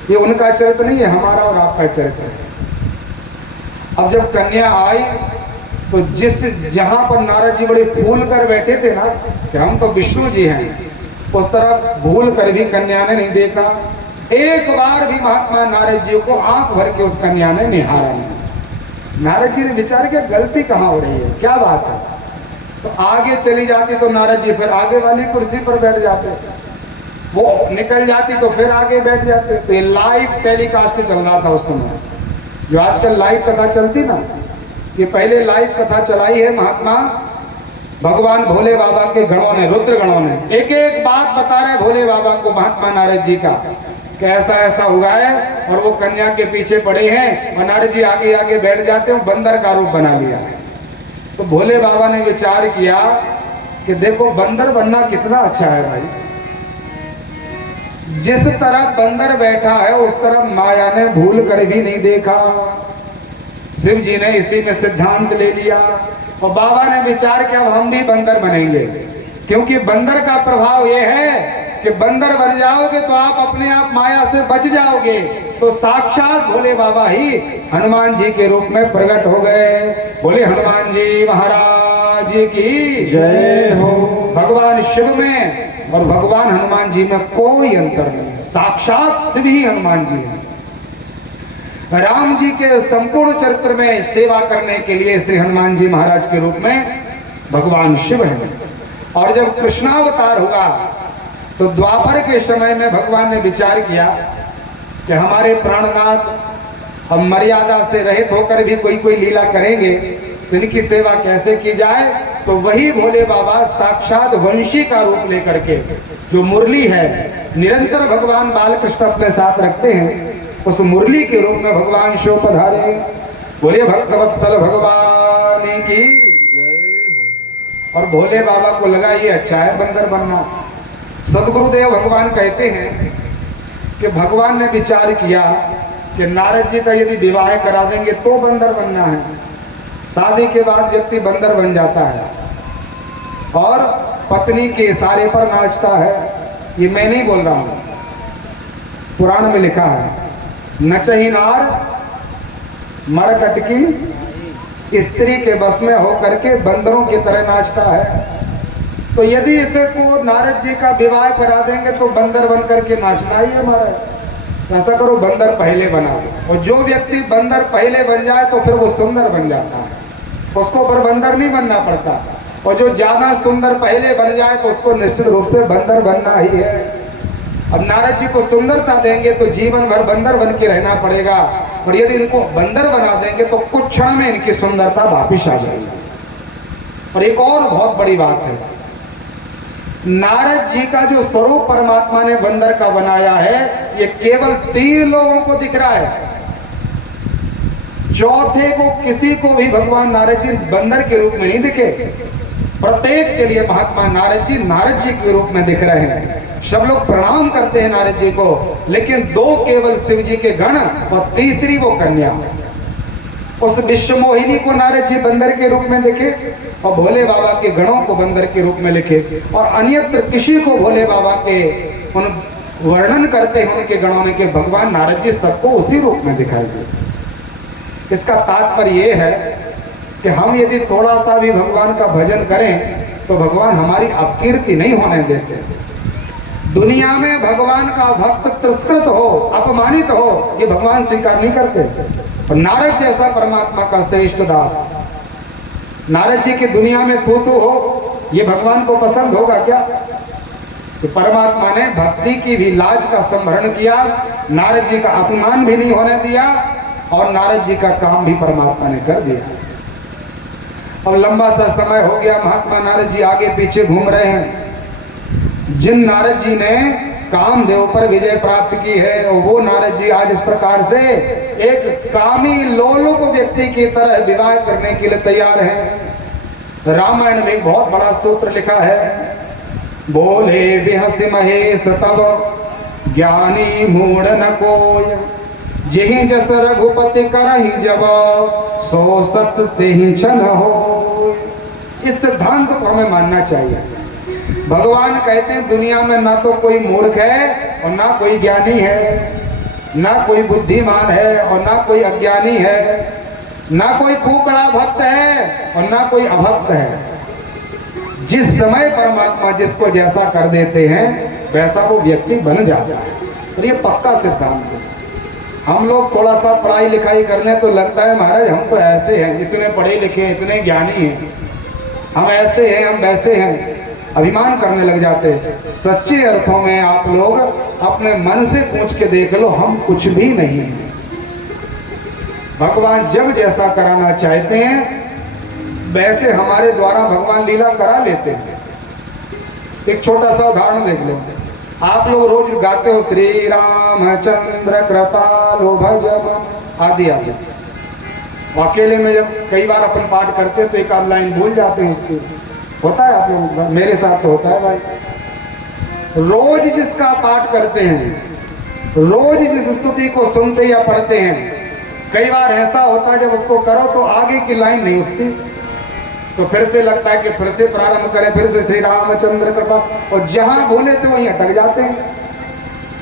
ये उनका चरित्र नहीं है, हमारा और आपका चरित्र है। अब जब कन्या आई तो जिस जहां पर नारद जी बड़े फूल कर बैठे थे ना कि हम तो विष्णु जी हैं, उस तरफ भूल कर भी कन्या ने नहीं देखा। एक बार भी महात्मा नारद जी को आंख भर के उस कन्या ने निहारा नहीं। नारद जी ने विचार किया गलती कहाँ हो रही है, क्या बात है। तो आगे चली जाती तो नारद जी फिर आगे वाली कुर्सी पर बैठ जाते, वो निकल जाती तो फिर आगे बैठ जाते। तो ये लाइव टेलीकास्ट चल रहा था उस समय, जो आजकल लाइव कथा चलती ना, ये पहले लाइव कथा चलाई है महात्मा भगवान भोले बाबा के गणों ने, रुद्र गणों ने। एक एक बात बता रहे भोले बाबा को महात्मा नारद जी का कि ऐसा ऐसा हुआ है, और वो कन्या के पीछे पड़े हैं, और नारद जी आगे आगे बैठ जाते हैं, बंदर का रूप बना लिया है। तो भोले बाबा ने विचार किया कि देखो बंदर बनना कितना अच्छा है भाई। जिस तरफ बंदर बैठा है उस तरफ माया ने भूल कर भी नहीं देखा। शिव जी ने इसी में सिद्धांत ले लिया, और बाबा ने विचार किया अब हम भी बंदर बनेंगे, क्योंकि बंदर का प्रभाव यह है कि बंदर बन जाओगे तो आप अपने आप माया से बच जाओगे। तो साक्षात भोले बाबा ही हनुमान जी के रूप में प्रकट हो गए। बोले हनुमान जी महाराज की जय हो। भगवान शिव में और भगवान हनुमान जी में कोई अंतर नहीं, साक्षात शिव ही हनुमान जी हैं। राम जी के संपूर्ण चरित्र में सेवा करने के लिए श्री हनुमान जी महाराज के रूप में भगवान शिव हैं। और जब कृष्णावतार हुआ तो द्वापर के समय में भगवान ने विचार किया कि हमारे प्राणनाथ हम मर्यादा से रहित होकर भी कोई कोई लीला करेंगे, तो इनकी सेवा कैसे की जाए। तो वही भोले बाबा साक्षात वंशी का रूप लेकर के, जो मुरली है निरंतर भगवान बालकृष्ण अपने साथ रखते हैं, उस मुरली के रूप में भगवान शिव पधारे। बोले भक्तवत्सल भगवान की जय हो। और भोले बाबा को लगा ये अच्छा है बंदर बनना। सदगुरुदेव भगवान कहते हैं कि भगवान ने विचार किया कि नारद जी का यदि विवाह करा देंगे तो बंदर बनना है। शादी के बाद व्यक्ति बंदर बन जाता है और पत्नी के इशारे पर नाचता है। ये मैं नहीं बोल रहा हूं, पुराण में लिखा है, नचही नार मर कटकी, स्त्री के बस में होकर के बंदरों की तरह नाचता है। तो यदि इसे को नारद जी का विवाह करा देंगे तो बंदर बन करके नाचना ही है महाराज। ऐसा करो बंदर पहले बना दो, और जो व्यक्ति बंदर पहले बन जाए तो फिर वो सुंदर बन जाता है, उसको पर बंदर नहीं बनना पड़ता। और जो ज्यादा सुंदर पहले बन जाए तो उसको निश्चित रूप से बंदर बनना ही है। अब नारद जी को सुंदरता देंगे तो जीवन भर बंदर बन के रहना पड़ेगा, और यदि इनको बंदर बना देंगे तो कुछ क्षण में इनकी सुंदरता वापिस आ जाएगी। और एक और बहुत बड़ी बात है, नारद जी का जो स्वरूप परमात्मा ने बंदर का बनाया है, ये केवल 3 लोगों को दिख रहा है। चौथे को किसी को भी भगवान नारद जी बंदर के रूप में नहीं दिखे। प्रत्येक के लिए महात्मा नारद जी के रूप में दिख रहे हैं। सब लोग प्रणाम करते हैं नारद जी को, लेकिन 2 केवल शिव जी के गण और तीसरी वो कन्या। उस विश्व मोहिनी को नारद जी बंदर के रूप में देखे और भोले बाबा के गणों को बंदर के रूप में लिखे, और अन्यत्र किसी को भोले बाबा के उन वर्णन करते हैं उनके गणों ने कि भगवान नारद जी सबको उसी रूप में दिखाई दे। इसका तात्पर्य यह है कि हम यदि थोड़ा सा भी भगवान का भजन करें तो भगवान हमारी अपकीर्ति नहीं होने देते। दुनिया में भगवान का भक्त तिरस्कृत हो, अपमानित हो, ये भगवान स्वीकार नहीं करते। और नारद जैसा परमात्मा का श्रेष्ठ दास, नारद जी की दुनिया में तू हो, ये भगवान को पसंद होगा क्या? तो परमात्मा ने भक्ति की भी लाज का संवरण किया, नारद जी का अपमान भी नहीं होने दिया, और नारद जी का काम भी परमात्मा ने कर दिया। अब लंबा सा समय हो गया, महात्मा नारद जी आगे पीछे घूम रहे हैं। जिन नारद जी ने कामदेव पर विजय प्राप्त की है, और वो नारद जी आज इस प्रकार से एक कामी लोलुप व्यक्ति की तरह विवाह करने के लिए तैयार हैं। रामायण में एक बहुत बड़ा सूत्र लिखा है, बोले बिहस महेश तब ज्ञानी मूढ़ न कोय, जहि जस रघुपति करहि जब सो सत तेहि छन हो। इस सिद्धांत को हमें मानना चाहिए। भगवान कहते हैं दुनिया में ना तो कोई मूर्ख है और ना कोई ज्ञानी है, ना कोई बुद्धिमान है और ना कोई अज्ञानी है, ना कोई खूब बड़ा भक्त है और ना कोई अभक्त है। जिस समय परमात्मा जिसको जैसा कर देते हैं वैसा वो व्यक्ति बन जाता है, और ये पक्का सिद्धांत है। हम लोग थोड़ा सा पढ़ाई लिखाई करने तो लगता है महाराज हम तो ऐसे हैं, इतने पढ़े लिखे हैं, इतने ज्ञानी हैं, हम ऐसे हैं, हम वैसे हैं, अभिमान करने लग जाते हैं। सच्चे अर्थों में आप लोग अपने मन से पूछ के देख लो, हम कुछ भी नहीं हैं। भगवान जब जैसा कराना चाहते हैं वैसे हमारे द्वारा भगवान लीला करा लेते हैं। एक छोटा सा उदाहरण देख लो, आप लोग रोज गाते हो श्री रामचंद्र कृपालो भजम आदि आदि। अकेले में जब कई बार अपन पाठ करते हैं तो एक आध लाइन भूल जाते हैं उसकी, होता है आप लोग, मेरे साथ तो होता है भाई। रोज जिसका पाठ करते हैं, रोज जिस स्तुति को सुनते या पढ़ते हैं, कई बार ऐसा होता है जब उसको करो तो आगे की लाइन नहीं उठती, तो फिर से लगता है कि फिर से प्रारंभ करें, फिर से श्री रामचंद्र कृपा, और जहां बोले थे वहीं अटक जाते हैं।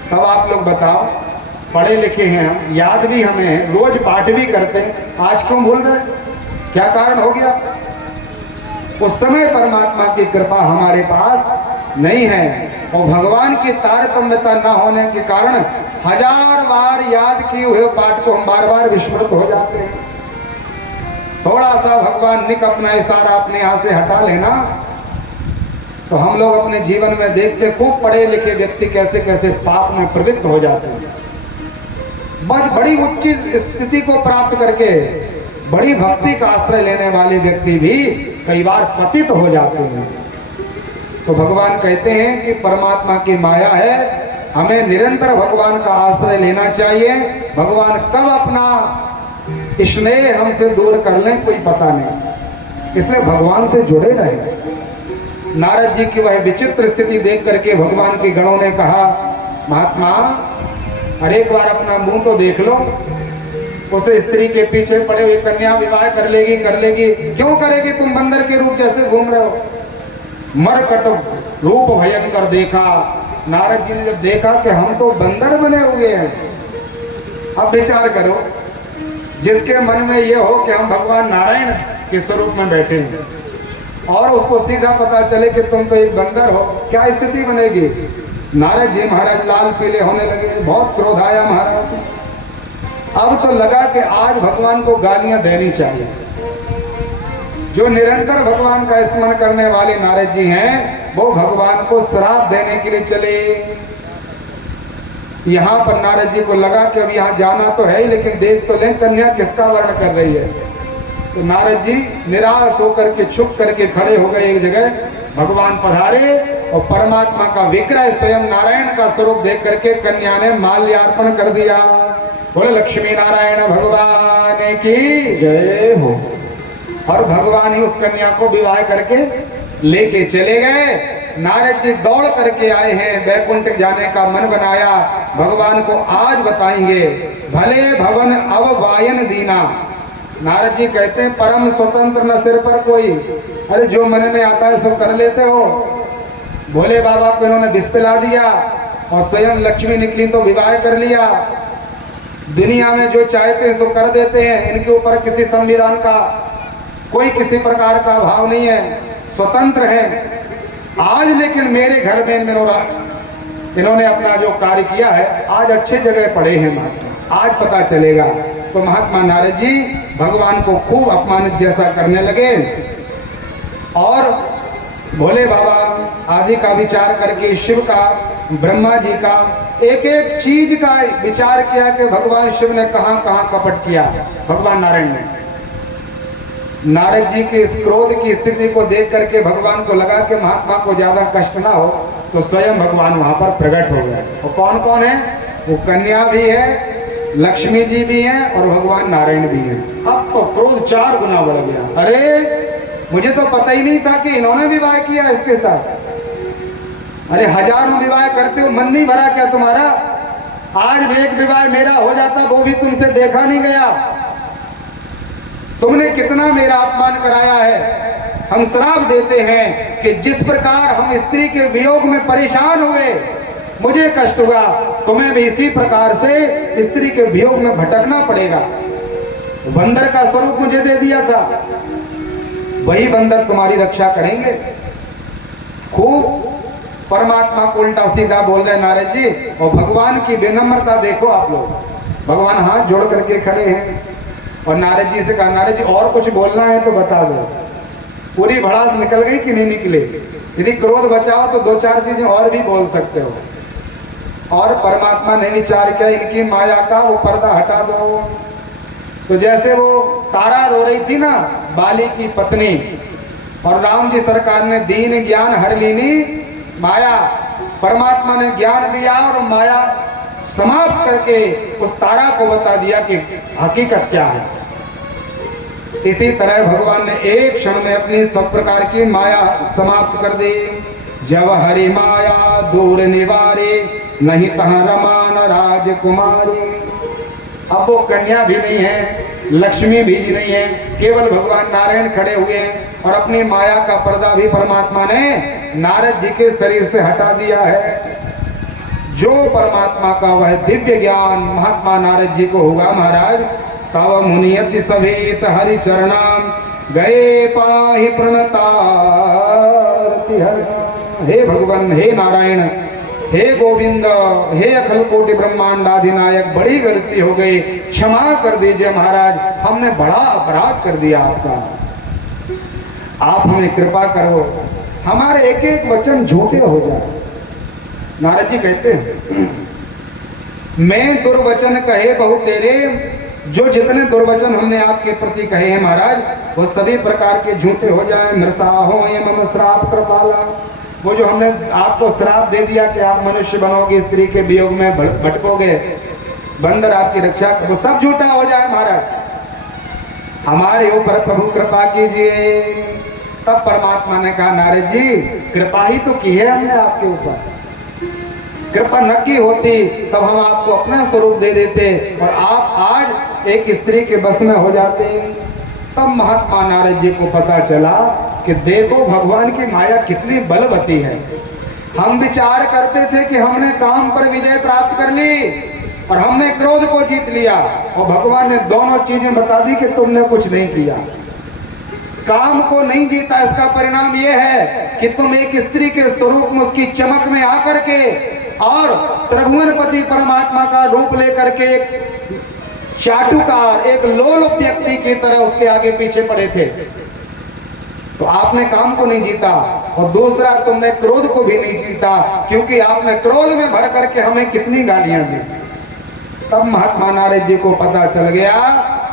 तब आप लोग बताओ, पढ़े लिखे हैं हम, याद भी हमें है, रोज पाठ भी करते हैं, आज क्यों भूल रहे? क्या कारण हो गया? उस समय परमात्मा की कृपा हमारे पास नहीं है, और भगवान की तारतम्यता न होने के कारण हजार बार याद किए हुए पाठ को हम बार बार विस्मृत हो जाते हैं। थोड़ा सा भगवान निक अपना इशारा अपने यहाँ से हटा लेना तो हम लोग अपने जीवन में देखते खूब पढ़े लिखे व्यक्ति कैसे कैसे पाप में प्रवृत्त हो जाते हैं। बड़ी उच्च स्थिति को प्राप्त करके बड़ी भक्ति का आश्रय लेने वाले व्यक्ति भी कई बार पतित हो जाते हैं। तो भगवान कहते हैं कि परमात्मा की माया है, हमें निरंतर भगवान का आश्रय लेना चाहिए। भगवान कब अपना स्नेह हमसे दूर कर लें कोई पता नहीं, इसलिए भगवान से जुड़े रहे। नारद जी की वह विचित्र स्थिति देख करके भगवान के गणों ने कहा, महात्मा अरे एक बार अपना मुंह तो देख लो, उसे स्त्री के पीछे पड़े हुए कन्या विवाह कर लेगी। क्यों करेगी? तुम बंदर के रूप जैसे घूम रहे हो। मरकट रूप भयंकर देखा। नारद जी ने जब देखा कि हम तो बंदर बने हुए हैं, अब विचार करो, जिसके मन में ये हो कि हम भगवान नारायण के स्वरूप में बैठे हैं और उसको सीधा पता चले कि तुम तो एक बंदर हो, क्या स्थिति बनेगी? नारद जी महाराज लाल पीले होने लगे, बहुत क्रोध आया महाराज। अब तो लगा कि आज भगवान को गालियां देनी चाहिए। जो निरंतर भगवान का स्मरण करने वाले नारद जी हैं वो भगवान को श्राप देने के लिए चले। यहाँ पर नारद जी को लगा कि अब यहाँ जाना तो है ही, लेकिन देख तो लें कन्या किसका वर्ण कर रही है। तो नारद जी निराश होकर के छुप करके खड़े हो गए एक जगह। भगवान पधारे और परमात्मा का विग्रह स्वयं नारायण का स्वरूप देख करके कन्या ने माल्यार्पण कर दिया। बोले लक्ष्मी नारायण भगवान की जय हो। और भगवान ही उस कन्या को विवाह करके लेके चले गए। नारद जी दौड़ करके आए हैं, वैकुंठ जाने का मन बनाया। भगवान को आज बताएंगे, भले भवन अब वायन दीना, नारद जी कहते हैं परम स्वतंत्र न सिर पर कोई, अरे जो मन में आता है सो कर लेते हो। भोले बाबा को इन्होंने विष पिला दिया और स्वयं लक्ष्मी निकली तो विवाह कर लिया। दुनिया में जो चाहते हैं सो कर देते हैं, इनके ऊपर किसी संविधान का कोई किसी प्रकार का भाव नहीं है, स्वतंत्र है। आज लेकिन मेरे घर में इन्होंने अपना जो कार्य किया है, आज अच्छे जगह पड़े हैं महात्मा, आज पता चलेगा। तो महात्मा नारद जी भगवान को खूब अपमानित जैसा करने लगे और भोले बाबा आदि का विचार करके शिव का, ब्रह्मा जी का, एक एक चीज का विचार किया कि भगवान शिव ने कहां कहां कपट किया। भगवान नारायण ने नारद जी के इस क्रोध की स्थिति को देख करके भगवान को लगा कि महात्मा को ज्यादा कष्ट ना हो, तो स्वयं भगवान वहां पर प्रकट हो गए। और कौन कौन है? वो कन्या भी है, लक्ष्मी जी भी हैं और भगवान नारायण भी हैं। अब तो क्रोध 4 गुना बढ़ गया। अरे मुझे तो पता ही नहीं था कि इन्होंने विवाह किया इसके साथ। अरे हजारों विवाह करते हो, मन नहीं भरा क्या तुम्हारा? आज एक विवाह मेरा हो जाता, वो भी तुमसे देखा नहीं गया। तुमने कितना मेरा अपमान कराया है। हम श्राप देते हैं कि जिस प्रकार हम स्त्री के वियोग में परेशान हुए, मुझे कष्ट हुआ, तुम्हें भी इसी प्रकार से स्त्री के वियोग में भटकना पड़ेगा। बंदर का स्वरूप मुझे दे दिया था, वही बंदर तुम्हारी रक्षा करेंगे। खूब परमात्मा को उल्टा सीधा बोल रहे नारद जी। और भगवान की विनम्रता देखो आप लोग, भगवान हाथ जोड़ करके खड़े हैं और नारद जी से कहा, नारद जी और कुछ बोलना है तो बता दो। पूरी भड़ास निकल गई कि नहीं निकले? यदि क्रोध बचाओ तो 2-4 चीजें और भी बोल सकते हो। और परमात्मा ने विचार किया, इनकी माया का वो पर्दा हटा दो। तो जैसे वो तारा रो रही थी ना, बाली की पत्नी, और राम जी सरकार ने दीन ज्ञान हर लीनी माया, परमात्मा ने ज्ञान दिया और माया समाप्त करके उस तारा को बता दिया कि हकीकत क्या है। इसी तरह भगवान ने एक क्षण में अपनी सब प्रकार की माया समाप्त कर दी। जब हरि माया दूर निवारे, नहीं तहां रमान राजकुमारी। अब वो कन्या भी नहीं है, लक्ष्मी भी नहीं है, केवल भगवान नारायण खड़े हुए हैं और अपनी माया का पर्दा भी परमात्मा ने नारद जी के शरीर से हटा दिया है। जो परमात्मा का वह दिव्य ज्ञान महात्मा नारद जी को हुआ महाराज। तव मुनियति सभेत हरि चरणाम, गए पाहि प्रणता। हे भगवान, हे नारायण, हे गोविंद, हे अखिल कोटि ब्रह्मांडाधिनायक, बड़ी गलती हो गई, क्षमा कर दीजिए महाराज, हमने बड़ा अपराध कर दिया आपका, आप हमें कृपा करो, हमारे एक एक वचन झूठे हो जाए। नारद जी कहते हैं, मैं दुर्वचन कहे बहु तेरे, जो जितने दुर्वचन हमने आपके प्रति कहे हैं महाराज, वो सभी प्रकार के झूठे हो जाए। मृषा हो ये मम श्राप कृपाला, वो जो हमने आपको श्राप दे दिया कि आप मनुष्य बनोगे, स्त्री के वियोग में भटकोगे, बंदर आपकी रक्षा, वो सब झूठा हो जाए महाराज। हमारे ऊपर प्रभु कृपा कीजिए। तब परमात्मा ने कहा, नारद जी कृपा ही तो की है हमने आपके ऊपर, कृपा न की होती तब हम आपको अपना स्वरूप दे देते और आप आज एक स्त्री के बस में हो जाते। तब महात्मा नारद जी को पता चला कि देखो भगवान की माया कितनी बलवती है। हम विचार करते थे कि हमने काम पर विजय प्राप्त कर ली और हमने क्रोध को जीत लिया, और भगवान ने दोनों चीजें बता दी कि तुमने कुछ नहीं किया। काम को नहीं जीता, इसका परिणाम यह है कि तुम एक स्त्री के स्वरूप में उसकी चमक में आकर के और त्रिभुवनपति परमात्मा का रूप लेकर के एक चाटुकार, एक लोलुप व्यक्ति की तरह उसके आगे पीछे पड़े थे। तो आपने काम को नहीं जीता और दूसरा तुमने क्रोध को भी नहीं जीता, क्योंकि आपने क्रोध में भर करके हमें कितनी गालियां दी। तब महात्मा नारद जी को पता चल गया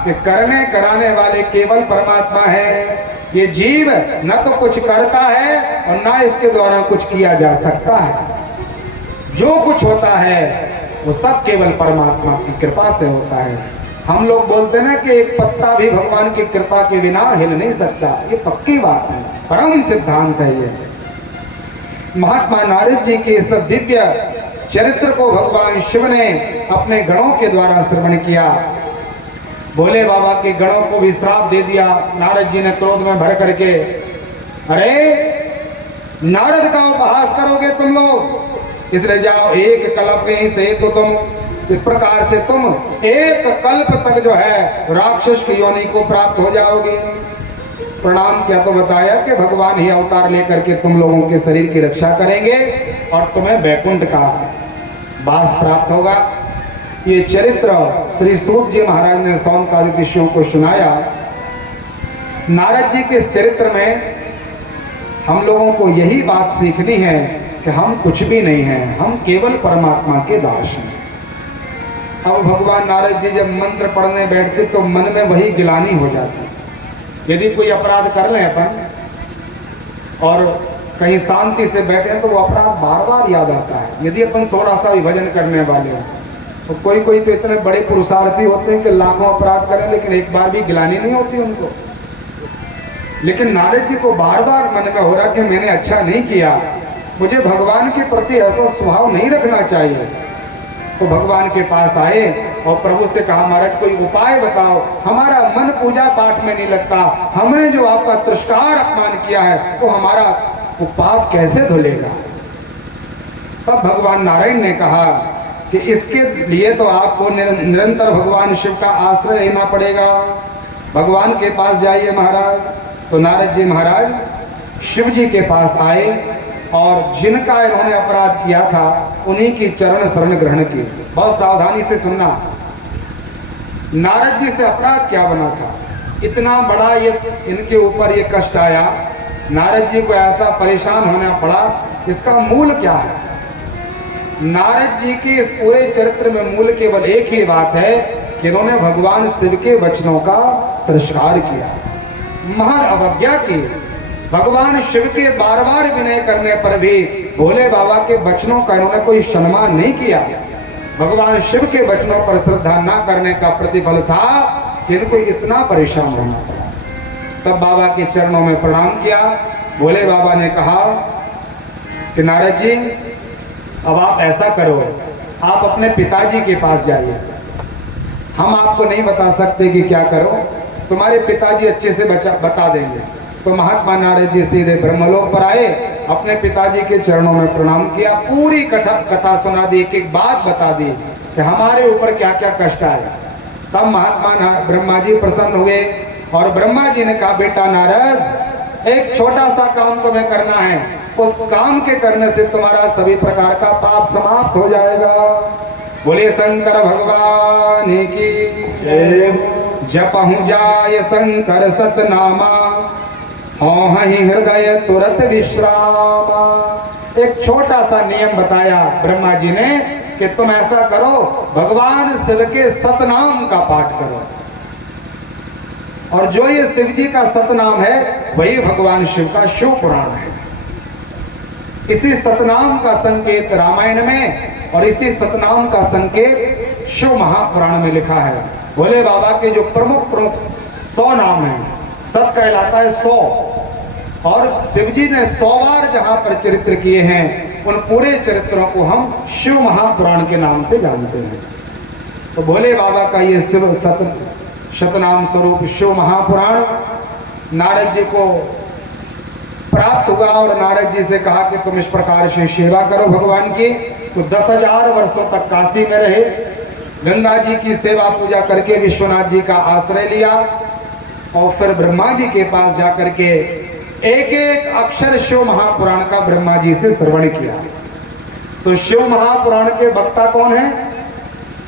कि करने कराने वाले केवल परमात्मा है। ये जीव न तो कुछ करता है और न इसके द्वारा कुछ किया जा सकता है। जो कुछ होता है वो सब केवल परमात्मा की कृपा से होता है। हम लोग बोलते ना कि एक पत्ता भी भगवान की कृपा के बिना हिल नहीं सकता, ये पक्की बात है, परम सिद्धांत है ये। महात्मा नारद जी के इस दिव्य चरित्र को भगवान शिव ने अपने गणों के द्वारा श्रवण किया। भोले बाबा के गणों को भी श्राप दे दिया। नारद जी ने क्रोध में भर करके, अरे नारद का उपहास करोगे तुम लोग, इसलिए जाओ एक कल्प ही से तो तुम इस प्रकार से तुम एक कल्प तक जो है राक्षस की योनि को प्राप्त हो जाओगे। प्रणाम किया तो बताया कि भगवान ही अवतार लेकर के तुम लोगों के शरीर की रक्षा करेंगे और तुम्हें वैकुंठ का वास प्राप्त होगा। ये चरित्र श्री सूत जी महाराज ने सौनकादिक ऋषियों को सुनाया। नारद जी के इस चरित्र में हम लोगों को यही बात सीखनी है कि हम कुछ भी नहीं हैं, हम केवल परमात्मा के दास हैं। अब भगवान नारद जी जब मंत्र पढ़ने बैठते तो मन में वही गिलानी हो जाती। यदि कोई अपराध कर लें अपन और कहीं शांति से बैठे तो वो अपराध बार बार याद आता है। यदि अपन थोड़ा सा भी भजन करने वाले हो तो कोई कोई तो इतने बड़े पुरुषार्थी होते हैं कि लाखों अपराध करें लेकिन एक बार भी गिलानी नहीं होती उनको। लेकिन नारद जी को बार बार मन में हो रहा कि मैंने अच्छा नहीं किया, मुझे भगवान के प्रति ऐसा स्वभाव नहीं रखना चाहिए। तो भगवान के पास आए और प्रभु से कहा, महाराज कोई उपाय बताओ, हमारा मन पूजा पाठ में नहीं लगता, हमने जो आपका तिरस्कार अपमान किया है तो हमारा वो पाप कैसे धुलेगा। तब भगवान नारायण ने कहा कि इसके लिए तो आपको निरंतर भगवान शिव का आश्रय लेना पड़ेगा, भगवान के पास जाइए महाराज। तो नारद जी महाराज शिव जी के पास आए और जिनका इन्होंने अपराध किया था उन्हीं की चरण शरण ग्रहण की। बहुत सावधानी से सुनना, नारद जी से अपराध क्या बना था, इतना बड़ा ये इनके ऊपर ये कष्ट आया, नारद जी को ऐसा परेशान होना पड़ा, इसका मूल क्या है। नारद जी के इस पूरे चरित्र में मूल केवल एक ही बात है कि इन्होंने भगवान शिव के वचनों का तिरस्कार किया, महान अवज्ञा की। भगवान शिव के बार बार विनय करने पर भी भोले बाबा के वचनों का इन्होंने कोई सम्मान नहीं किया। भगवान शिव के वचनों पर श्रद्धा न करने का प्रतिफल था कि इनको इतना परेशान होना पड़ा। तब बाबा के चरणों में प्रणाम किया। भोले बाबा ने कहा कि नारद जी अब आप ऐसा करो, आप अपने पिताजी के पास जाइए, हम आपको नहीं बता सकते कि क्या करो, तुम्हारे पिताजी अच्छे से बता देंगे। तो महात्मा नारद जी सीधे ब्रह्मलोक पर आए, अपने पिताजी के चरणों में प्रणाम किया, पूरी कथा सुना दी, एक एक बात बता दी कि हमारे ऊपर क्या क्या कष्ट आया। तब महात्मा ब्रह्मा जी प्रसन्न हुए और ब्रह्मा जी ने कहा, बेटा नारद एक छोटा सा काम तुम्हें करना है, उस काम के करने से तुम्हारा सभी प्रकार का पाप समाप्त हो जाएगा। बोले शंकर भगवान की जय। जपहु जाय शंकर सतनामा, हाँ ही हृदय तुरंत विश्रामा। एक छोटा सा नियम बताया ब्रह्मा जी ने कि तुम ऐसा करो, भगवान शिव के सतनाम का पाठ करो, और जो ये शिव जी का सतनाम है वही भगवान शिव का शिव पुराण है। इसी सतनाम का संकेत रामायण में और इसी सतनाम का संकेत शिव महापुराण में लिखा है। भोले बाबा के जो प्रमुख 100 नाम हैं, सत कहलाता है 100, और शिव जी ने 100 बार जहां पर चरित्र किए हैं उन पूरे चरित्रों को हम शिव महापुराण के नाम से जानते हैं। तो भोले बाबा का ये शिव शतनाम स्वरूप शिव महापुराण नारद जी को प्राप्त हुआ और नारद जी से कहा कि तुम इस प्रकार से सेवा करो भगवान की। तो 10,000 वर्षों तक काशी में रहे, गंगा जी की सेवा पूजा करके विश्वनाथ जी का आश्रय लिया और फिर ब्रह्मा जी के पास जाकर के एक एक अक्षर शिव महापुराण का ब्रह्मा जी से श्रवण किया। तो शिव महापुराण के वक्ता कौन है?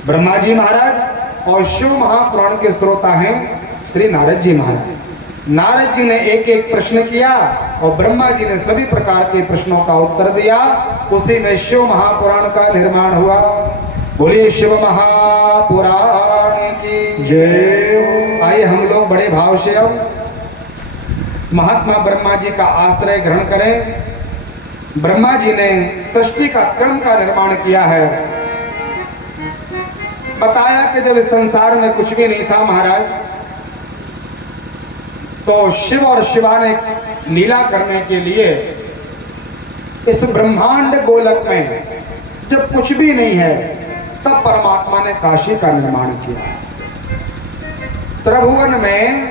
ब्रह्मा जी महाराज, और शिव महापुराण के श्रोता हैं श्री नारद जी महाराज। नारद जी ने एक एक प्रश्न किया और ब्रह्मा जी ने सभी प्रकार के प्रश्नों का उत्तर दिया। उसी में शिव महापुराण का निर्माण हुआ। बोलिए शिव महापुराण की जय। आइए हम लोग बड़े भाव से अब महात्मा ब्रह्मा जी का आश्रय ग्रहण करें। ब्रह्मा जी ने सृष्टि का क्रम का निर्माण किया है। बताया कि जब इस संसार में कुछ भी नहीं था महाराज, तो शिव और शिवा ने लीला करने के लिए इस ब्रह्मांड गोलक में जब कुछ भी नहीं है तब परमात्मा ने काशी का निर्माण किया। त्रिभुवन में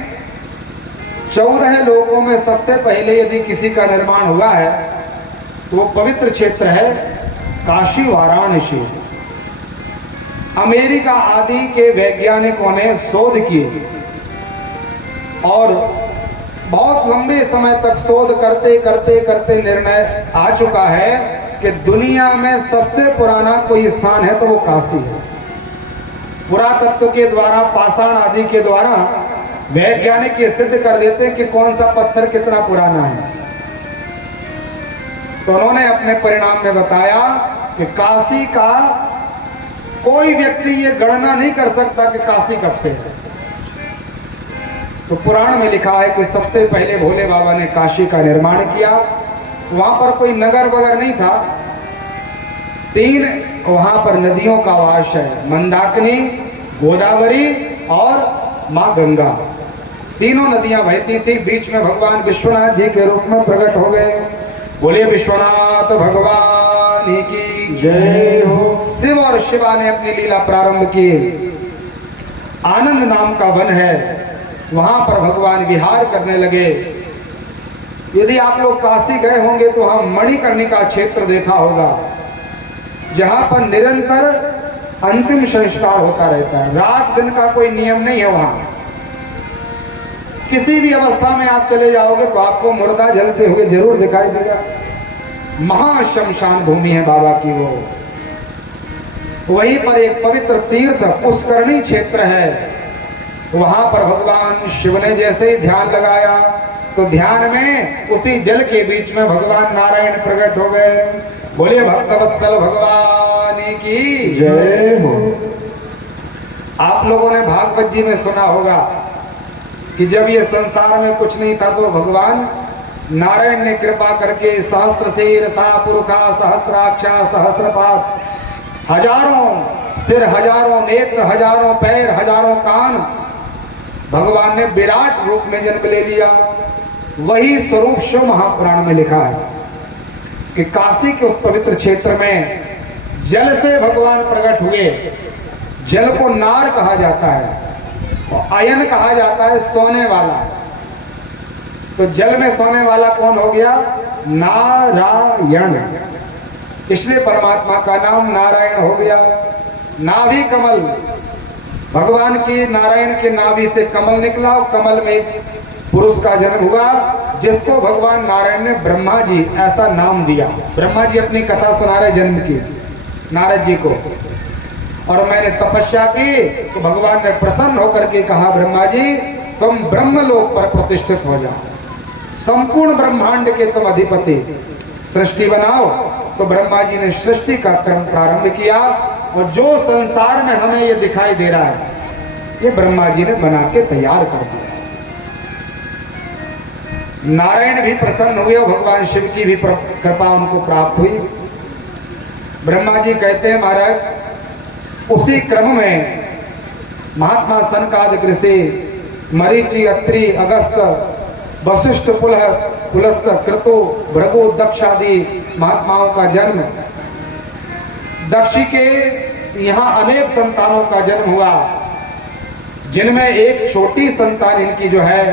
14 लोकों में सबसे पहले यदि किसी का निर्माण हुआ है तो वो पवित्र क्षेत्र है काशी वाराणसी। अमेरिका आदि के वैज्ञानिकों ने शोध किए और बहुत लंबे समय तक शोध करते करते करते निर्णय आ चुका है कि दुनिया में सबसे पुराना कोई स्थान है तो वो काशी है। पुरातत्व के द्वारा, पाषाण आदि के द्वारा वैज्ञानिक ये सिद्ध कर देते हैं कि कौन सा पत्थर कितना पुराना है। तो उन्होंने अपने परिणाम में बताया कि काशी का कोई व्यक्ति ये गणना नहीं कर सकता कि काशी कब से है। तो पुराण में लिखा है कि सबसे पहले भोले बाबा ने काशी का निर्माण किया। वहां पर कोई नगर वगैरह नहीं था। 3 वहां पर नदियों का वास है, मंदाकिनी, गोदावरी और मां गंगा। तीनों नदियां बहती थी। बीच में भगवान विश्वनाथ जी के रूप में प्रकट हो गए। बोले विश्वनाथ भगवान की जय हो। शिव और शिवा ने अपनी लीला प्रारंभ की। आनंद नाम का वन है, वहां पर भगवान विहार करने लगे। यदि आप लोग काशी गए होंगे तो हम मणिकर्णिका क्षेत्र देखा होगा, जहां पर निरंतर अंतिम संस्कार होता रहता है। रात दिन का कोई नियम नहीं है। वहां किसी भी अवस्था में आप चले जाओगे तो आपको मुर्दा जलते हुए जरूर दिखाई देगा। महाशमशान भूमि है बाबा की वो। वहीं पर एक पवित्र तीर्थ पुष्करणी क्षेत्र है। वहां पर भगवान शिव ने जैसे ही ध्यान लगाया तो ध्यान में उसी जल के बीच में भगवान नारायण प्रकट हो गए। बोले भक्तवत्सल भगवान की जय हो। आप लोगों ने भागवत जी में सुना होगा कि जब ये संसार में कुछ नहीं था तो भगवान नारायण ने कृपा करके सहस्त्र शीर पुरुखा सहस्त्राक्षा सहस्त्रपाद, हजारों सिर, हजारों नेत्र, हजारों पैर, हजारों कान, भगवान ने विराट रूप में जन्म ले लिया। वही स्वरूप शिव महापुराण में लिखा है कि काशी के उस पवित्र क्षेत्र में जल से भगवान प्रकट हुए। जल को नार कहा जाता है और अयन कहा जाता है सोने वाला। तो जल में सोने वाला कौन हो गया? नारायण। इसलिए परमात्मा का नाम नारायण हो गया। नाभि कमल, भगवान की नारायण के नाभि से कमल निकला और कमल में एक पुरुष का जन्म हुआ जिसको भगवान नारायण ने ब्रह्मा जी ऐसा नाम दिया। ब्रह्मा जी अपनी कथा सुना रहे जन्म की नारद जी को, और मैंने तपस्या की तो भगवान ने प्रसन्न होकर के कहा, ब्रह्मा जी तुम ब्रह्मलोक पर प्रतिष्ठित हो जाओ, संपूर्ण ब्रह्मांड के तुम अधिपति, सृष्टि बनाओ। तो ब्रह्मा जी ने सृष्टि का क्रम प्रारंभ किया और जो संसार में हमें ये दिखाई दे रहा है ये ब्रह्मा जी ने बना के तैयार कर दिया। नारायण भी प्रसन्न हुए और भगवान शिव की भी कृपा उनको प्राप्त हुई। ब्रह्मा जी कहते हैं महाराज उसी क्रम में महात्मा सनकादिक ऋषि, मरीचि, अत्रि, अगस्त, वशिष्ठ, पुलस्त, क्रतु, भृगु, दक्ष आदि महात्माओं का जन्म। दक्ष के यहाँ अनेक संतानों का जन्म हुआ, जिनमें एक छोटी संतान इनकी जो है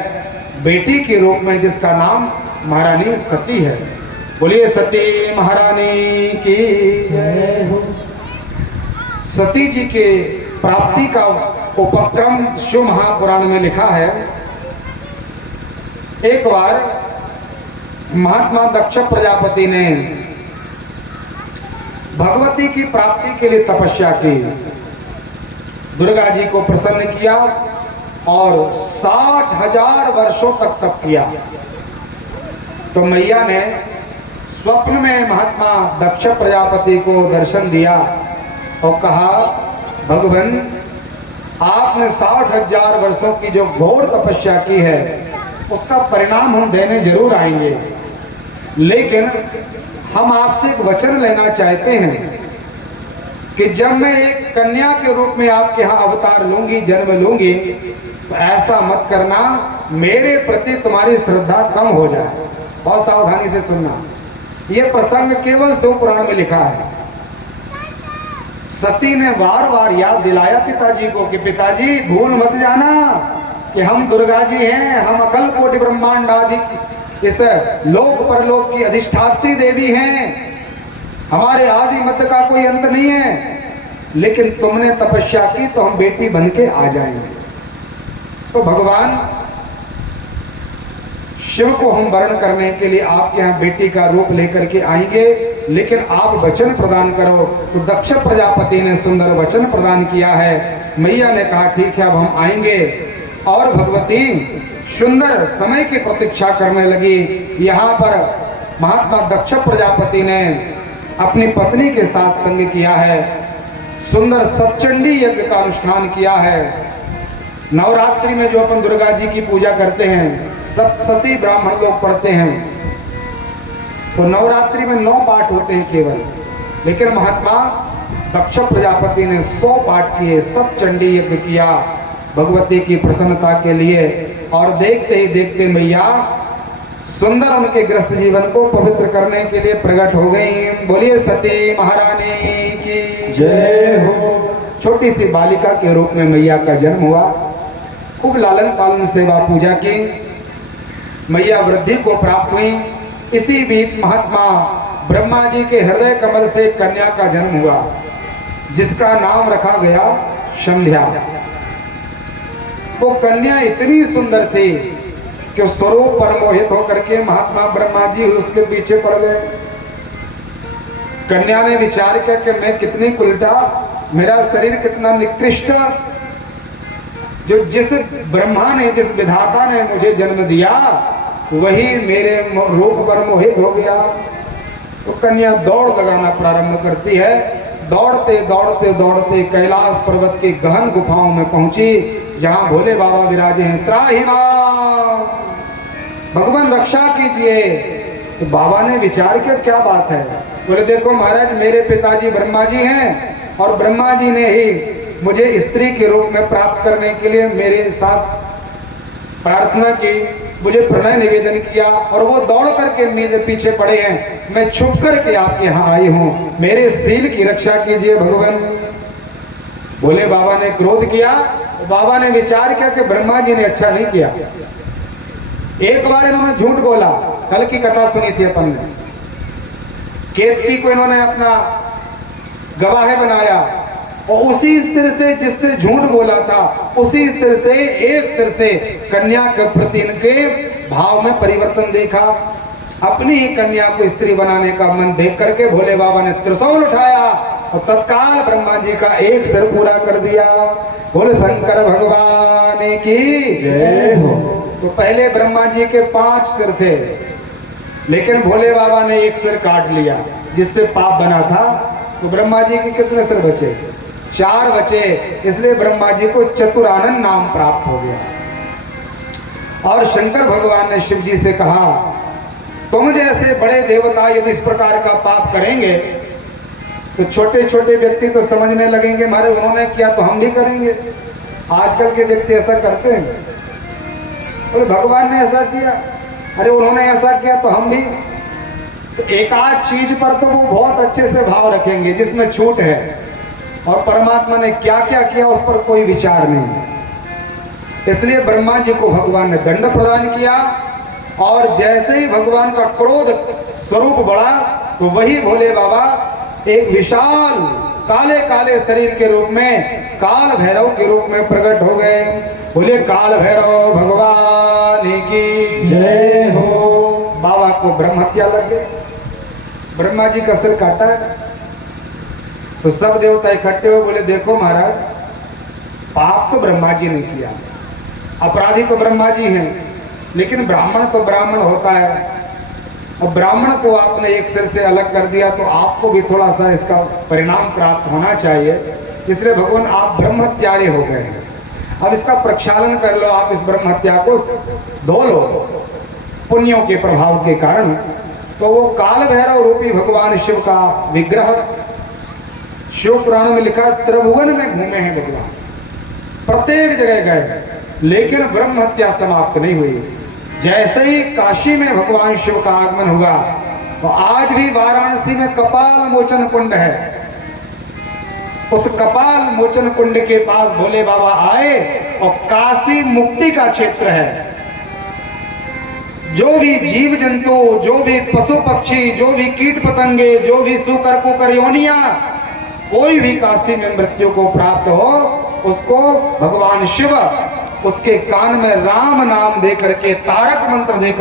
बेटी के रूप में, जिसका नाम महारानी सती है। बोलिए सती महारानी की जय हो। सती जी के प्राप्ति का उपक्रम शिव महापुराण में लिखा है। एक बार महात्मा दक्ष प्रजापति ने भगवती की प्राप्ति के लिए तपस्या की, दुर्गा जी को प्रसन्न किया और 60,000 वर्षों तक तप किया। तो मैया ने स्वप्न में महात्मा दक्ष प्रजापति को दर्शन दिया और कहा, भगवान आपने 60,000 वर्षों की जो घोर तपस्या की है उसका परिणाम हम देने जरूर आएंगे, लेकिन हम आपसे एक वचन लेना चाहते हैं कि जब मैं एक कन्या के रूप में आपके यहाँ अवतार लूंगी, जन्म लूंगी, तो ऐसा मत करना मेरे प्रति तुम्हारी श्रद्धा कम हो जाए। बहुत सावधानी से सुनना, यह प्रसंग केवल शिव पुराण में लिखा है। सती ने बार बार याद दिलाया पिताजी को कि पिताजी भूल मत जाना, कि हम दुर्गा जी हैं, हम अकल कोटि ब्रह्मांड आदि इस लोक परलोक की अधिष्ठात्री देवी हैं, हमारे आदि मत का कोई अंत नहीं है, लेकिन तुमने तपस्या की तो हम बेटी बन के आ जाएंगे। तो भगवान शिव को हम वर्ण करने के लिए आपके यहाँ बेटी का रूप लेकर के आएंगे, लेकिन आप वचन प्रदान करो। तो दक्ष प्रजापति ने सुंदर वचन प्रदान किया है। मैया ने कहा ठीक है अब हम आएंगे, और भगवती सुंदर समय की प्रतीक्षा करने लगी। यहाँ पर महात्मा दक्ष प्रजापति ने अपनी पत्नी के साथ संग किया है, सुंदर सतचंडी यज्ञ का अनुष्ठान किया है। नवरात्रि में जो अपन दुर्गा जी की पूजा करते हैं, सप्तशती ब्राह्मण लोग पढ़ते हैं, तो नवरात्रि में 9 पाठ होते हैं केवल, लेकिन महात्मा दक्ष प्रजापति ने 100 पाठ किए, सतचंडी यज्ञ किया भगवती की प्रसन्नता के लिए। और देखते ही देखते मैया सुंदर उनके ग्रस्त जीवन को पवित्र करने के लिए प्रकट हो गई। बोलिए सती महारानी की जय हो। छोटी सी बालिका के रूप में मैया का जन्म हुआ, खूब लालन पालन सेवा पूजा की, मैया वृद्धि को प्राप्त हुई। इसी बीच महात्मा ब्रह्मा जी के हृदय कमल से कन्या का जन्म हुआ, जिसका नाम रखा गया संध्या। वो कन्या इतनी सुंदर थी कि स्वरूप पर मोहित होकर के महात्मा ब्रह्मा जी उसके पीछे पड़ गए। कन्या ने विचार किया कि मैं कितनी उल्टा, मेरा शरीर कितना निकृष्ट, जो जिस ब्रह्मा ने, जिस विधाता ने मुझे जन्म दिया वही मेरे रूप पर मोहित हो गया। तो कन्या दौड़ लगाना प्रारंभ करती है। दौड़ते दौड़ते दौड़ते कैलाश पर्वत की गहन गुफाओं में पहुंची, जहां भोले बाबा विराजे हैं। त्राहि मां, भगवान रक्षा कीजिए। तो बाबा ने विचार किया क्या बात है। बोले देखो महाराज, मेरे पिताजी ब्रह्मा जी हैं, और ब्रह्मा जी ने ही मुझे स्त्री के रूप में प्राप्त करने के लिए मेरे साथ प्रार्थना की, मुझे प्रणय निवेदन किया, और वो दौड़ करके मेरे पीछे पड़े हैं। मैं छुप करके आपके यहाँ आई हूँ, मेरे शील की रक्षा कीजिए भगवान। बोले बाबा ने क्रोध किया। बाबा ने विचार किया कि ब्रह्मा जी ने अच्छा नहीं किया। एक बार इन्होंने झूठ बोला, कल की कथा सुनी थी अपन ने, केतकी को इन्होंने अपना गवाह बनाया, और उसी सिर से जिससे झूठ बोला था, उसी सिर से, एक सिर से कन्या के प्रति इनके भाव में परिवर्तन देखा। अपनी ही कन्या को स्त्री बनाने का मन देख करके भोले बाबा ने त्रिशूल उठाया और तत्काल ब्रह्मा जी का एक सिर पूरा कर दिया। बोले शंकर भगवान की जय हो। तो पहले ब्रह्मा जी के 5 सिर थे, लेकिन भोले बाबा ने एक सिर काट लिया, जिससे पाप बना था। तो ब्रह्मा जी के कितने सिर बचे? 4 बचे। इसलिए ब्रह्मा जी को चतुरानन नाम प्राप्त हो गया। और शंकर भगवान ने शिव जी से कहा, तुम जैसे बड़े देवता यदि इस प्रकार का पाप करेंगे तो छोटे छोटे व्यक्ति तो समझने लगेंगे मारे उन्होंने किया तो हम भी करेंगे। आजकल के व्यक्ति ऐसा करते हैं, बोले भगवान ने ऐसा किया, अरे उन्होंने ऐसा किया तो हम भी। तो एक आध चीज पर तो वो बहुत अच्छे से भाव रखेंगे जिसमें छूट है, और परमात्मा ने क्या क्या किया उस पर कोई विचार नहीं। इसलिए ब्रह्मा जी को भगवान ने दंड प्रदान किया, और जैसे ही भगवान का क्रोध स्वरूप बढ़ा तो वही भोले बाबा एक विशाल काले काले शरीर के रूप में काल भैरव के रूप में प्रकट हो गए। बोले काल भैरव भगवान की जय हो। बाबा को ब्रह्म हत्या लग गई, ब्रह्मा जी का सिर काटा है। तो सब देवता इकट्ठे हो बोले देखो महाराज, पाप तो ब्रह्मा जी ने किया, अपराधी तो ब्रह्मा जी हैं, लेकिन ब्राह्मण तो ब्राह्मण होता है। अब ब्राह्मण को आपने एक सिर से अलग कर दिया तो आपको भी थोड़ा सा इसका परिणाम प्राप्त होना चाहिए। इसलिए भगवान आप ब्रह्म हत्यारे हो गए हैं, अब इसका प्रक्षालन कर लो, आप इस ब्रह्म हत्या को धो लो पुण्यों के प्रभाव के कारण। तो वो काल भैरव रूपी भगवान शिव का विग्रह शिव पुराण में लिखा, त्रिभुवन में घूमे हैं भगवान, प्रत्येक जगह गए, लेकिन ब्रह्म हत्या समाप्त नहीं हुई। जैसे ही काशी में भगवान शिव का आगमन हुआ, तो आज भी वाराणसी में कपाल मोचन कुंड है। उस कपाल मोचन कुंड के पास भोले बाबा आए और काशी मुक्ति का क्षेत्र है। जो भी जीव जंतु, जो भी पशु पक्षी, जो भी कीट पतंगे, जो भी सुकर कुकर योनियां, कोई भी काशी में मृत्यु को प्राप्त हो, उसको भगवान शिव उसके कान में राम नाम दे करके, तारक मंत्र देकर